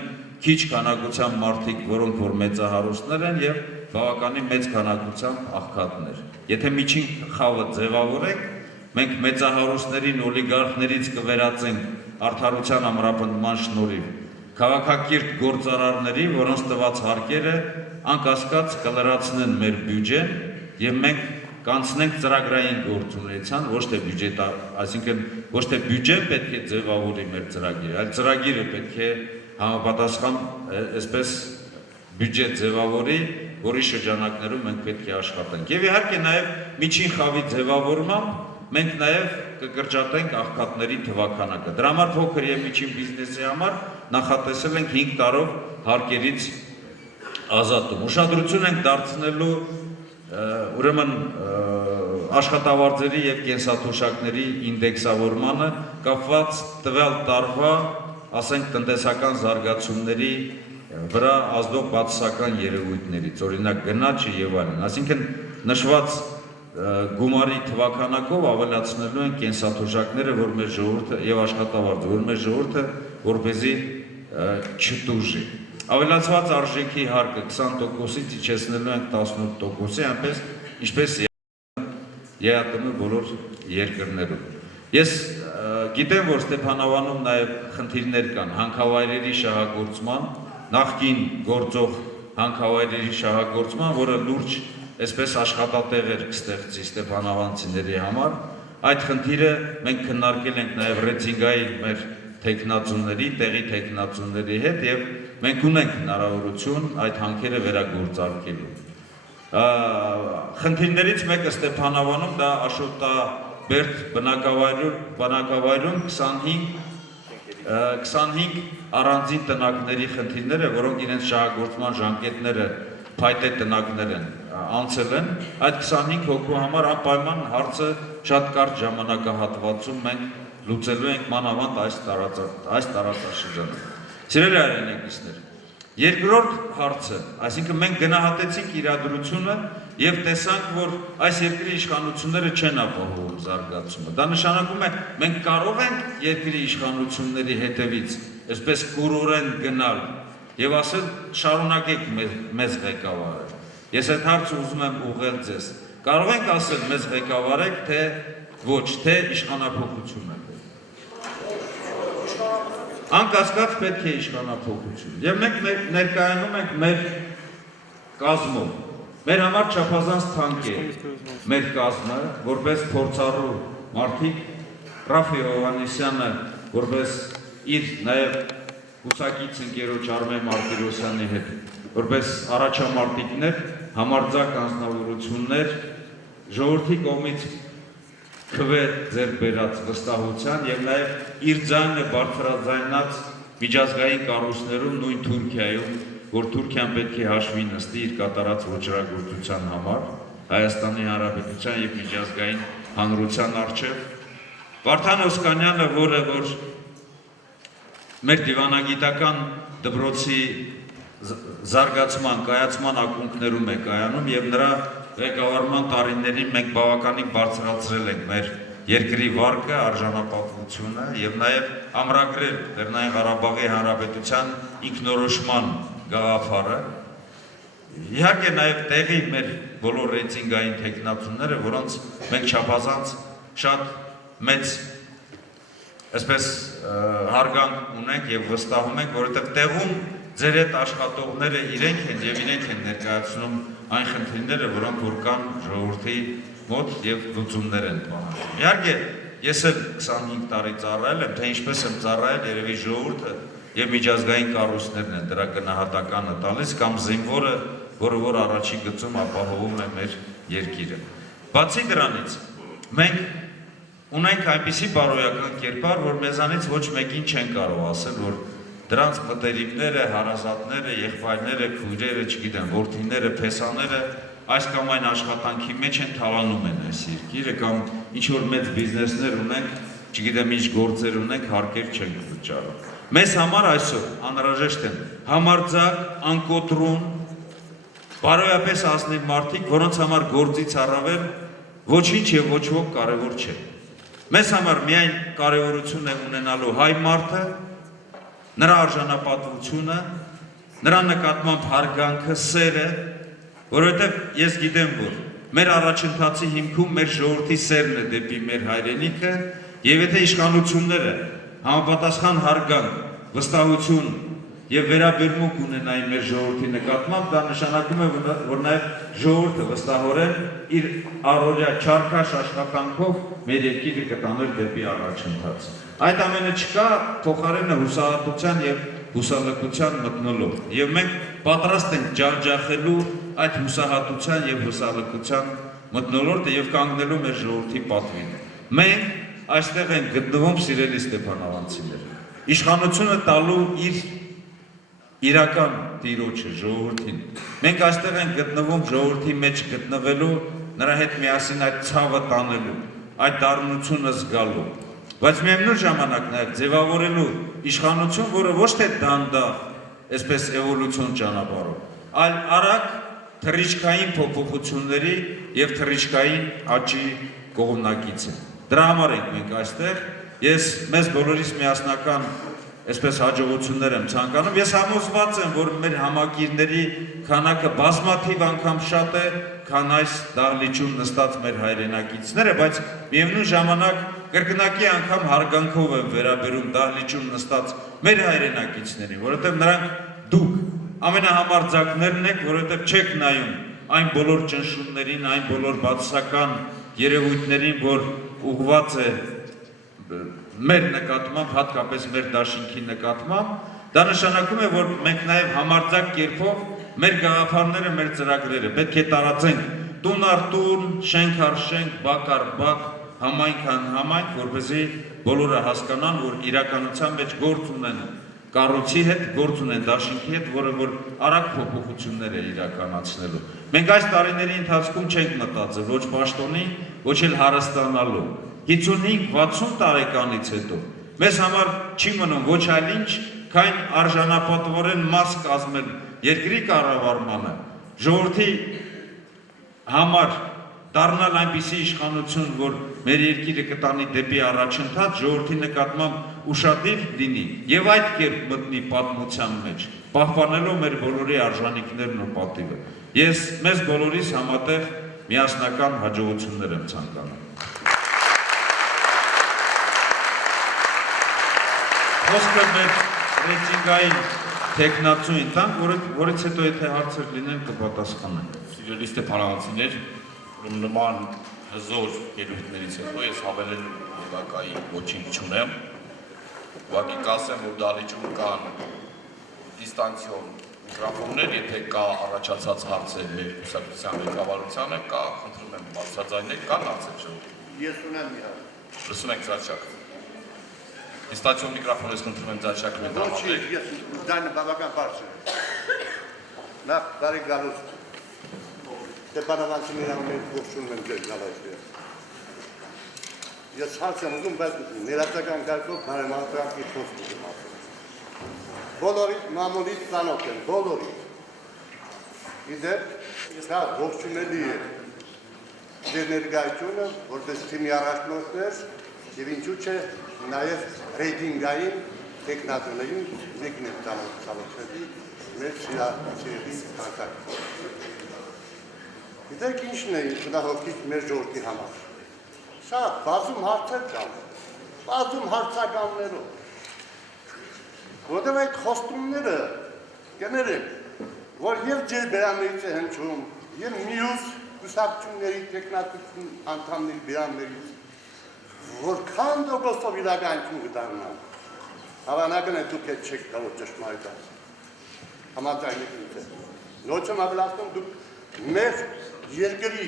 քիչ քանակությամբ մարդիկ, որոնք որ մեծահարուստներ են եւ բավականին մեծ քանակությամբ աղքատներ։ Եթե միջին խավը ձևավորենք, մենք մեծահարուստներին օլիգարխներից կվերածենք արդարության ամրապնդման շնորհիվ քաղաքակիրթ գործարարների, որոնց տված հարկերը անկասկած կլրացնեն մեր բյուջեն եւ մենք կանցնենք ծրագրային գործունեության, ոչ թե բյուջետ, այսինքն ոչ թե բյուջեն պետք է ձևավորի մեր ծրագիրը, այլ ծրագիրը պետք է համապատասխան այսպես բյուջետ ձևավորի, որի շրջանակներում մենք պետք է աշխատենք։ Եվ իհարկե նաև միջին խավի ձևավորմամբ մենք նաև կկրճատենք աղքատների թվաքանակը։ Դրա համար փոքր եւ միջին բիզնեսի համար նախատեսել ենք 5 տարով հարկերից ազատում։ Ուշադրություն ենք դարձնելու ուրեմն աշխատավարձերի եւ կենսաթոշակների ինդեքսավորմանը կապված տվյալ տարվա, ասենք տնտեսական զարգացումների վրա ազդող բացասական երևույթներից, օրինակ գնաճը եւ այլն, այսինքն նշված գումարի թվականակով ավելացնելու են կենսաթոշակները, որ մեր ժողովուրդը եւ աշխատավարձը, որ մեր ժողովուրդը որպեսզի չտուժի։ Ավելացված արժեքի հարկը 20%-ից իջեցնելու ենք 18%-ի, այնպես ինչպես ԵԱՏՄ բոլոր երկրներում։ Ես գիտեմ, որ Ստեփանավանում նաև խնդիրներ կան հանքավայրերի շահագործման, նախկին գործող հանքավայրերի շահագործման, որը լուրջ այսպես աշխատատեղեր կստեղծի ստեփանավանցիների համար։ Այդ խնդիրը մենք քննարկել ենք նաև ռեյտինգային մեր տեխնացուների, տեղի տեխնացուների հետ եւ մենք ունենք հնարավորություն այդ հանքերը վերագործարկելու։ Խնդիրներից մեկը Ստեփանավանում դա Աշոտաբերդ բնակավայրում 25 առանձին տնակների խնդիրները, որոնք իրենց շահագործման ժամկետները փայտե տնակներ են անցել են, այդ 25 հոգու համար անպայման հարցը շատ կարճ ժամանակահատվածում մենք լուծելու ենք մանավանդ այս տարածաշրջանում։ Սիրելի հայրենակիցներ, երկրորդ հարցը, այսինքն մենք գնահատեցինք իրադրությունը եւ տեսանք, որ այս երկրի իշխանությունները չեն ապահովում զարգացումը։ Դա նշանակում է, մենք կարող ենք երկրի իշխանությունների հետևից այսպես կուրորեն գնալ եւ ասել շարունակեք մեզ ղեկավարել։ Ես այդ հարցը ուզում եմ ուղղել ձեզ։ Կարող ենք ասել մեզ ղեկավարեք, թե ոչ, թե իշխանափոխություն է։ Անկասկած պետք է իշխանափոխություն։ Եվ մենք ներկայանում ենք մեր կազմով։ Մեր համար չափազանց թանկ է մեր կազմը, որպես փորձառու մարդիկ, Ռաֆի Հովհաննիսյանը որպես իր նաև ուսակից ընկերոջ Արմեն Մարտիրոսյանի հետ որպես առաջամարտիկներ համարձակ անձնավորություններ ժողովրդի կողմից քվե ձեռք բերած վստահության եւ նաեւ իր ձայնը բարձրաձայնած միջազգային կառույցներում նույն Թուրքիայում որ Թուրքիան պետք է հաշվի նստի իր կատարած ոչռագործության համար Հայաստանի Հանրապետության եւ միջազգային հանրության առջեւ Վարդան Օսկանյանը, որը որ մեր դիվանագիտական դպրոցի զարգացման, կայացման ակունքներում է կայանում եւ նրա ղեկավարման տարիներին մենք բավականին բարձրացրել ենք մեր երկրի վարկը, արժանապատվությունը եւ նաեւ ամրագրել Լեռնային Ղարաբաղի Հանրապետության ինքնորոշման գաղափարը Իհարկե նաև տեղի մեր բոլոր ռեյտինգային տեխնացուները, որոնց մենք չափազանց շատ մեծ այսպես հարգանք ունենք եւ վստահում ենք, որովհետեւ տեղում ձեր այդ աշխատողները իրենք են եւ իրենք են ներկայացնում այն խնդիրները, որոնք որ կան ժողովրդի մոտ եւ լուծումներ են պահանջում։ Իհարկե, ես էլ 25 տարի ծառայել եմ, թե ինչպես եմ ծառայել, երևի ժողովուրդը եւ միջազգային կառույցներն են դրա գնահատականը տալիս կամ զինվորը որը որ առաջի գծում ապահովում է մեր երկիրը։ Բացի դրանից, մենք ունենք այնպիսի բարոյական կերպար, որ մեզանից ոչ մեկին չեն կարող ասել, որ դրանց մտերիմները, հարազատները, եղբայրները, քույրերը, չգիտեմ, որդիները, փեսաները այս կամ այն աշխատանքի մեջ են թալանում են այս երկիրը կամ ինչ որ մեծ բիզնեսներ ունենք, չգիտեմ, ինչ գործեր ունենք, հարկեր չենք վճարում։ Մեզ համար այսօր անհրաժեշտ են համարձակ, անկոտրուն Բարոյապես ազնիվ մարդիկ, որոնց համար գործից առավել ոչինչ եւ ոչ ոք կարևոր չէ։ Մեզ համար միայն կարևորություն է ունենալու հայ մարդը, նրա արժանապատվությունը, նրա նկատմամբ հարգանքը, սերը, որովհետեւ ես գիտեմ, որ մեր առաջընթացի հիմքում մեր ժողովրդի սերն է դեպի մեր հայրենիքը, եւ եթե իշխանությունները համապատասխան հարգանք, վստահություն Եվ վերաբերմունք ունենային մեր ժողովրդի նկատմամբ, դա նշանակում է, որ նաև ժողովուրդը վստահորեն իր առօրյա չարքաշ աշխատանքով մեր երկիրը կտաներ դեպի առաջընթաց։ Այդ ամենը չկա, փոխարենը հուսահատության եւ հուսալքության մթնոլորտ։ Եվ մենք պատրաստ ենք ջախջախելու այդ հուսահատության եւ հուսալքության մթնոլորտը եւ կանգնելու մեր ժողովրդի պատվին։ Մենք այստեղ ենք գտնվում, սիրելի Ստեփանավանցիներ։ Իշխանությունը տալու իր իրական տիրոջը ժողովրդին։ Մենք այստեղ ենք գտնվում ժողովրդի մեջ գտնվելու, նրա հետ միասին այդ ցավը տանելու, այդ դառնությունը զգալու, բայց միևնույն ժամանակ նաև ձևավորելու իշխանություն, որը ոչ թե դանդաղ, այսպես էվոլյուցիոն ճանապարհով, այլ արագ թռիչքային փոփոխությունների եւ թռիչքային աճի կողմնակից է։ Դրա համար ենք մենք այստեղ, ես մեզ բոլորիս միասնական Այսպես հաջողություններ եմ ցանկանում, ես համոզված եմ, որ մեր համակիրների քանակը բազմաթիվ անգամ շատ է, քան այս դահլիճում նստած մեր հայրենակիցները, բայց միևնույն ժամանակ կրկնակի անգամ հարգանքով եմ վերաբերում դահլիճում նստած մեր հայրենակիցներին, որովհետև նրանք դուք ամենահամարձակներն եք, որովհետև չեք նայում այն բոլոր ճնշումներին, այն բոլոր բացասական երևույթներին, որ ուղղված է մեր նկատմամբ, հատկապես մեր դաշինքի նկատմամբ, դա նշանակում է, որ մենք նաև համարձակ կերպով մեր գաղափարները, մեր ծրագրերը պետք է տարածենք տուն առ տուն, շենք առ շենք, բակ առ բակ, համայնք առ համայնք, որպեսզի բոլորը հասկանան, որ իրականության մեջ գործ ունեն կառույցի հետ, գործ ունեն դաշինքի հետ, որը որ արագ փոփոխություններ է իրականացնելու։ Մենք այս տարիների ընթացքում չենք մտածել ոչ պաշտոնի, ոչ էլ հարստանալու 55-60 տարեկանից հետո մեզ համար չի մնում ոչ այլ ինչ, քան արժանապատվորեն մաս կազմել երկրի կառավարմանը, ժողովրդի համար դառնալ այնպիսի իշխանություն, որ մեր երկիրը կտանի դեպի առաջընթաց, ժողովրդի նկատմամբ ուշադիր լինի եւ այդ կերպ մտնի պատմության մեջ, պահպանելով մեր բոլորի արժանինքներն ու պատիվը։ Ես մեզ բոլորիս համատեղ միասնական հաջողություններ եմ ցանկանում։ Խոսքը մեր ռեյտինգային տեխնացուին տանք, որից հետո եթե հարցեր լինեն կպատասխանենք։ Սիրելի Ստեփանավանցիներ, նման հզոր ելույթներից հետո ես հավելել բակայի ոչինչ չունեմ, ուղղակի կասեմ, որ դահլիճում կան դիստանցիոն միկրոֆոններ, եթե կա առաջացած հարցեր մեր կուսակցության ղեկավարությանը, կա, խնդրում եմ բարձրաձայնել, կան հարցեր չէ։ Ես ունեմ մի հատ։ Լսում եք Զարչակ։ Դիստանցիոն միկրոֆոնից խնդրում եմ Զարչակը Ոչ, ես ձայնը բավական բարձր է։ Նախ բարի գալուստ։ Ստեփանավանցին իրան մեր ողջունում եմ ձեր գալայստը։ Ես հարց եմ ուզում, բայց ներածական կարգով բարեմաղթանքի խոսք եմ ասում։ Բոլորի մամուլից ծանոթ են, բոլորի։ Իդեպ, սա ողջունելի է ձեր ներկայությունը, որպես թիմի առաջնորդներ, եւ ինչու՞ չէ, նաեւ ռեյտինգային տեխնատոներին մեկն է ծանոթացնի մեր սիրելի հանրակացը։ Գիտեք ինչն է գնահատիկ մեր ժողովրդի համար։ Սա բազում հարցեր կան, բազում հարցականներով։ Որտեղ այդ խոստումները կներեք, որ եւ ձեր բերաններից է հնչում, եւ մյուս կուսակցությունների տեխնատություն անդամների բերաններից, որքան տոկոսով իրականություն կդառնան, հավանական է դուք այդ չեք կարող ճշմարիտ ասել։ Համաձայնեք ինձ։ Ոչ եմ ավելացնում դուք մեր երկրի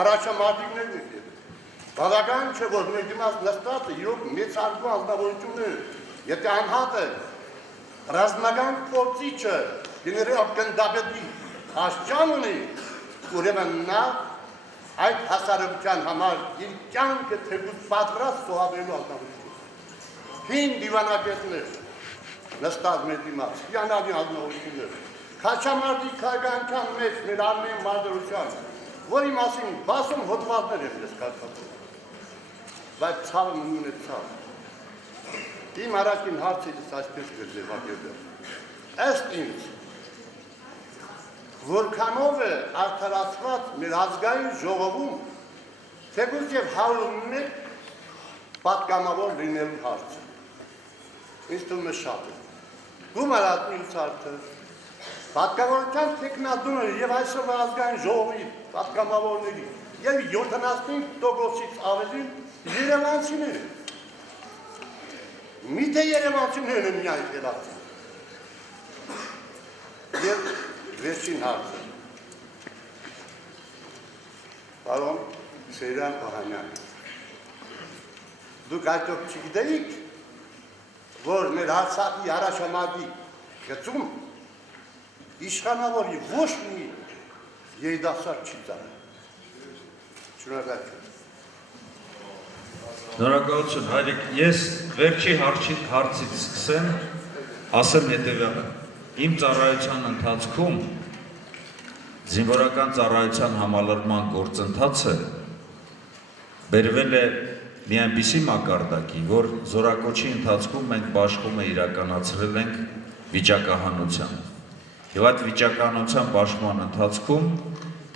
առաջամարտիկներն եք։ Բավական չէ, որ մեր դիմաց նստած է, իրոք մեծ արգո անձնավորություններ, եթե անհատ է, ռազմական փորձիչը, գեներալ գնդապետի աշխան ունի, ուրեմն նա այդ հասարակության համար իր կյանքը թեկուզ պատրաստ սոհաբերելու անձնավորություն։ Հին դիվանագետներ նստած մեր դիմաց, հիանալի անձնավորություններ, քաչամարտի քաղաքական մեջ մեր Արմեն Մարտիրոսյանը, որի մասին բասում հոդվածներ եմ ես կարդացել, բայց ցավը մնում է ցավ։ Իմ առաջին հարցից այսպես կձևակերպեմ։ Ըստ ինձ, որքանով է արդարացված մեր ազգային ժողովում, թեկուզ եւ 101 պատգամավոր լինելու հարցը։ Ինձ թվում է շատ է։ Գումարած մյուս հարցը, պատգամավորության տեխնատոները եւ այսօր ազգային ժողովի պատգամավորների եւ 75%-ից ավելին երևանցիներ են։ Միթե երևանցիներն են միայն խելացի։ Եվ վերջին հարցը։ Պարոն Սեյրան Օհանյան, դուք այդօք չգիտեիք, որ մեր Արցախի առաջամարտի գծում իշխանավորի ոչ մի երիտասարդ չի ծառայել։ Շնորհակալություն։ Շնորհակալություն, Հայրիկ, ես վերջի հարցից սկսեմ, ասեմ հետևյալը։ Իմ ծառայության ընթացքում զինվորական ծառայության համալրման գործընթացը բերվել է մի այնպիսի մակարդակի, որ զորակոչի ընթացքում մենք բաշխումը իրականացրել ենք վիճակահանության։ Եվ այդ վիճակահանության բաշխման ընթացքում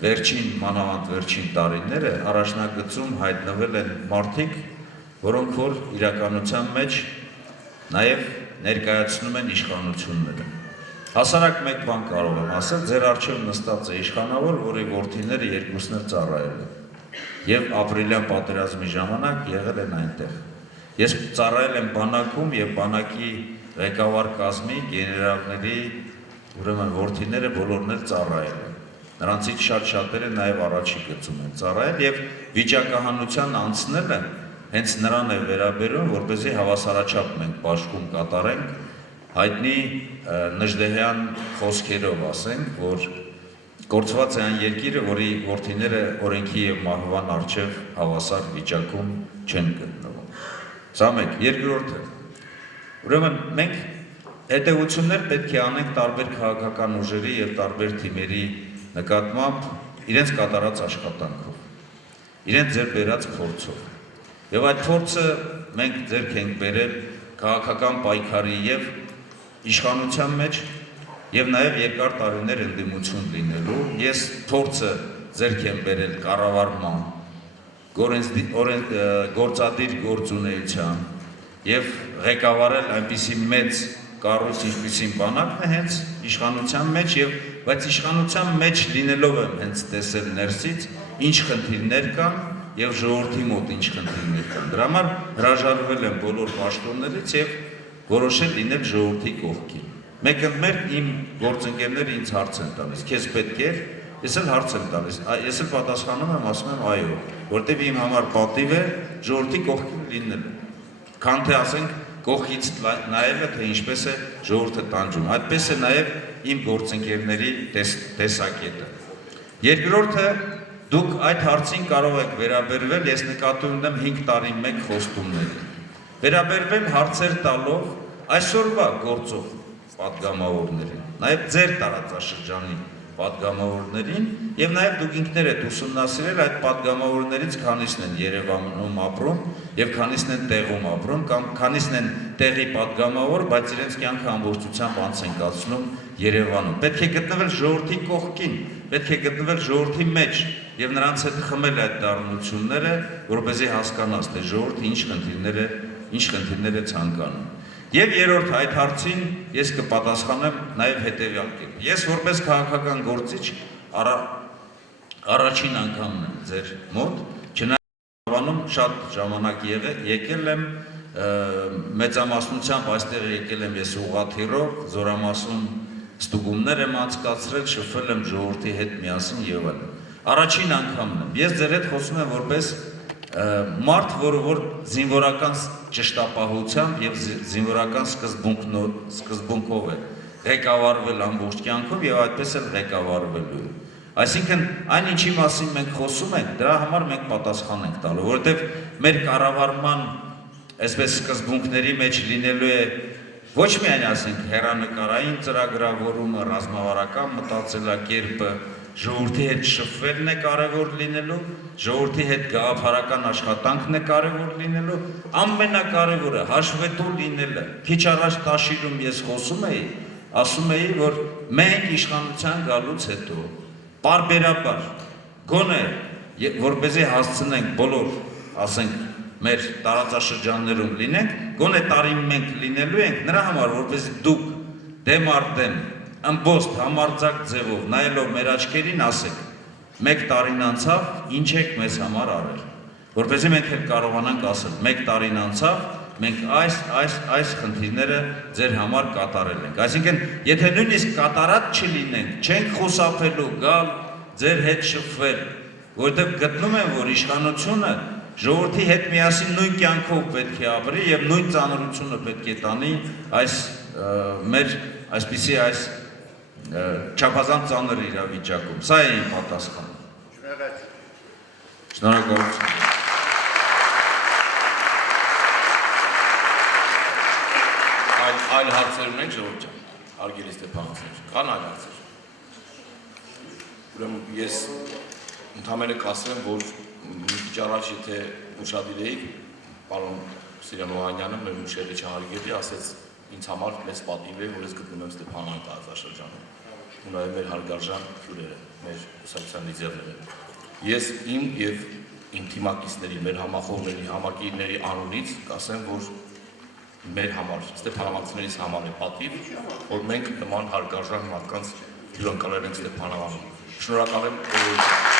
մանավանդ վերջին տարիները առաջնագծում հայտնվել են մարդիկ, որոնք որ իրականության մեջ նաև ներկայացնում են իշխանությունները։ Հասարակ մեկ բան կարող եմ ասել, ձեր առջև նստած է իշխանավոր, որի որդիները երկուսն էլ ծառայել են եւ ապրիլյան պատերազմի ժամանակ եղել են այնտեղ։ Ես ծառայել եմ բանակում եւ բանակի ղեկավար կազմի գեներալների ուրեմն որդիները բոլորն էլ ծառայել են։ Նրանցից շատ-շատերը նաև առաջի գծում են ծառայել եւ վիճակահանության անցնելը հենց նրան է վերաբերում, որպեսզի հավասարաչափ մենք բաշխում կատարենք հայտնի Նժդեհյան խոսքերով ասենք, որ գործված է այն երկիրը, որի որդիները օրենքի եւ մահվան առջև հավասար վիճակում չեն գտնվում։ Սա մեկ, երկրորդը։ Ուրեմն մենք հետևություններ պետք է անենք տարբեր քաղաքական ուժերի եւ տարբեր թիմերի նկատմամբ իրենց կատարած աշխատանքով, իրենց ձեռք բերած փորձով։ Եվ այդ փորձը մենք ձեռք ենք բերել քաղաքական պայքարի եւ իշխանության մեջ եւ նաեւ երկար տարիներ ընդդիմություն լինելու։ Ես փորձը ձեռք եմ բերել կառավարման, գործադիր գործունեության եւ ղեկավարել այնպիսի մեծ կառույց, ինչպիսին բանակն է հենց իշխանության մեջ եւ բայց իշխանության մեջ լինելով եմ հենց տեսել ներսից ինչ խնդիրներ կան եւ ժողովրդի մոտ ինչ խնդիրներ կան։ Դրա համար հրաժարվել եմ բոլոր պաշտոններից եւ որոշել լինել ժողովրդի կողքին։ Մեկ ընդմերկ իմ գործընկերները ինձ հարց են տալիս. «Քեզ պետք է»։ Ես էլ հարց եմ տալիս, ես էլ պատասխանում եմ, ասում եմ այո, որտեվ իմ համար պատիվ է ժողովրդի կողքին լինելը։ Քան թե ասենք կողքից նայելը, թե ինչպես է ժողովուրդը տանջում։ Այդպես է նաև իմ գործընկերների տեսակետը։ Երկրորդը, դուք այդ հարցին կարող եք վերաբերվել, ես նկատի ունեմ 5 տարի մեկ խոստումների։ Վերաբերվել հարցեր տալով այսօրվա գործող պատգամավորներին, նաև ձեր տարածաշրջանի պատգամավորներին եւ նաեւ դուք ինքներդ ուսումնասիրել այդ պատգամավորներից քանիսն են Երևանում ապրում եւ քանիսն են տեղում ապրում կամ քանիսն են տեղի պատգամավոր, բայց իրենց կյանքը ամբողջությամբ անց են կացնում Երևանում։ Պետք է գտնվել ժողովրդի կողքին, պետք է գտնվել ժողովրդի մեջ եւ նրանց հետ խմել այդ դառնությունները, որպեսզի հասկանաս, թե ժողովուրդը ինչ խնդիրներ է ցանկանում։ Եվ երրորդ այդ հարցին ես կպատասխանեմ նաև հետևյալ կերպ։ Ես որպես քաղաքական գործիչ առաջին անգամն եմ ձեր մոտ, չնայած շատ ժամանակ եկել եմ մեծամասնությամբ այստեղ եկել եմ ես ուղղաթիռով, զորամասում ստուգումներ եմ անցկացրել, շփվել եմ ժողովրդի հետ միասին եւ այլն։ Առաջին անգամն եմ։ Ես ձեր հետ խոսում եմ որպես մարդ, որ զինվորական ճշտապահությամբ եւ զինվորական սկզբունքով է ղեկավարվել ամբողջ կյանքով եւ այդպես էլ ղեկավարվելու է։ Այսինքն այն ինչի մասին մենք խոսում ենք, դրա համար մենք պատասխան ենք տալու, որովհետեւ մեր կառավարման այսպես սկզբունքների մեջ լինելու է ոչ միայն ասենք հերանեկարային ծրագրավորումը, ռազմավարական մտածելակերպը, ժողովրդի հետ շփվելն է կարևոր լինելու, ժողովրդի հետ գաղափարական աշխատանքն է կարևոր լինելու, ամենակարևորը հաշվետու լինելը։ Քիչ առաջ Տաշիրում ես խոսում էի, ասում էի, որ մենք իշխանության գալուց հետո պարբերաբար գոնե որպեսզի հասցնենք բոլոր, ասենք, մեր տարածաշրջաններում լինենք, գոնե տարին մենք լինելու ենք նրա համար, որպեսզի դուք դեմ առ դեմ ըմբոստ համարձակ ձևով նայելով մեր աչքերին ասեք. մեկ տարին անցավ, ինչ եք մեզ համար արել, որպեսզի մենք էլ կարողանանք ասել, մեկ տարին անցավ, մենք այս խնդիրները ձեր համար կատարել ենք։ Այսինքն, եթե նույնիսկ կատարած չլինենք, չենք խուսափելու գալ ձեր հետ շփվել, որովհետև գտնում եմ, որ իշխանությունը ժողովրդի հետ միասին նույն կյանքով պետք է ապրի եւ նույն ծանրությունը պետք է տանի այս մեր այսպիսի այս չափազանց ծանր իրավիճակում։ Սա է իմ պատասխանը։ Շնորհակալություն։ Այլ հարցեր ունենք ժողովուրդ ջան, հարգելի Ստեփանովներ, կան այլ հարցեր։ Ուրեմն ես ընդհանրապես կասեմ, որ մի քիչ առաջ եթե ուշադիր էիք, պարոն Սիրան Օհանյանը մեր Մուշելի Չահարգելի ասեց ինձ համար մեծ պատիվ է, որ ես գտնում եմ Ստեփանավան տարածաշրջանում ու նաև մեր հարգարժան հյուրերը, մեր կուսակցության լիդերները։ Ես իմ եւ իմ թիմակիցների, մեր համախոհների, համակիրների անունից կասեմ, որ մեր համար, Ստեփանավանցիներից համար է պատիվ, որ մենք նման հարգարժան մարդկանց հյուրընկալել ենք Ստեփանավանում։ Շնորհակալ եմ բոլորին։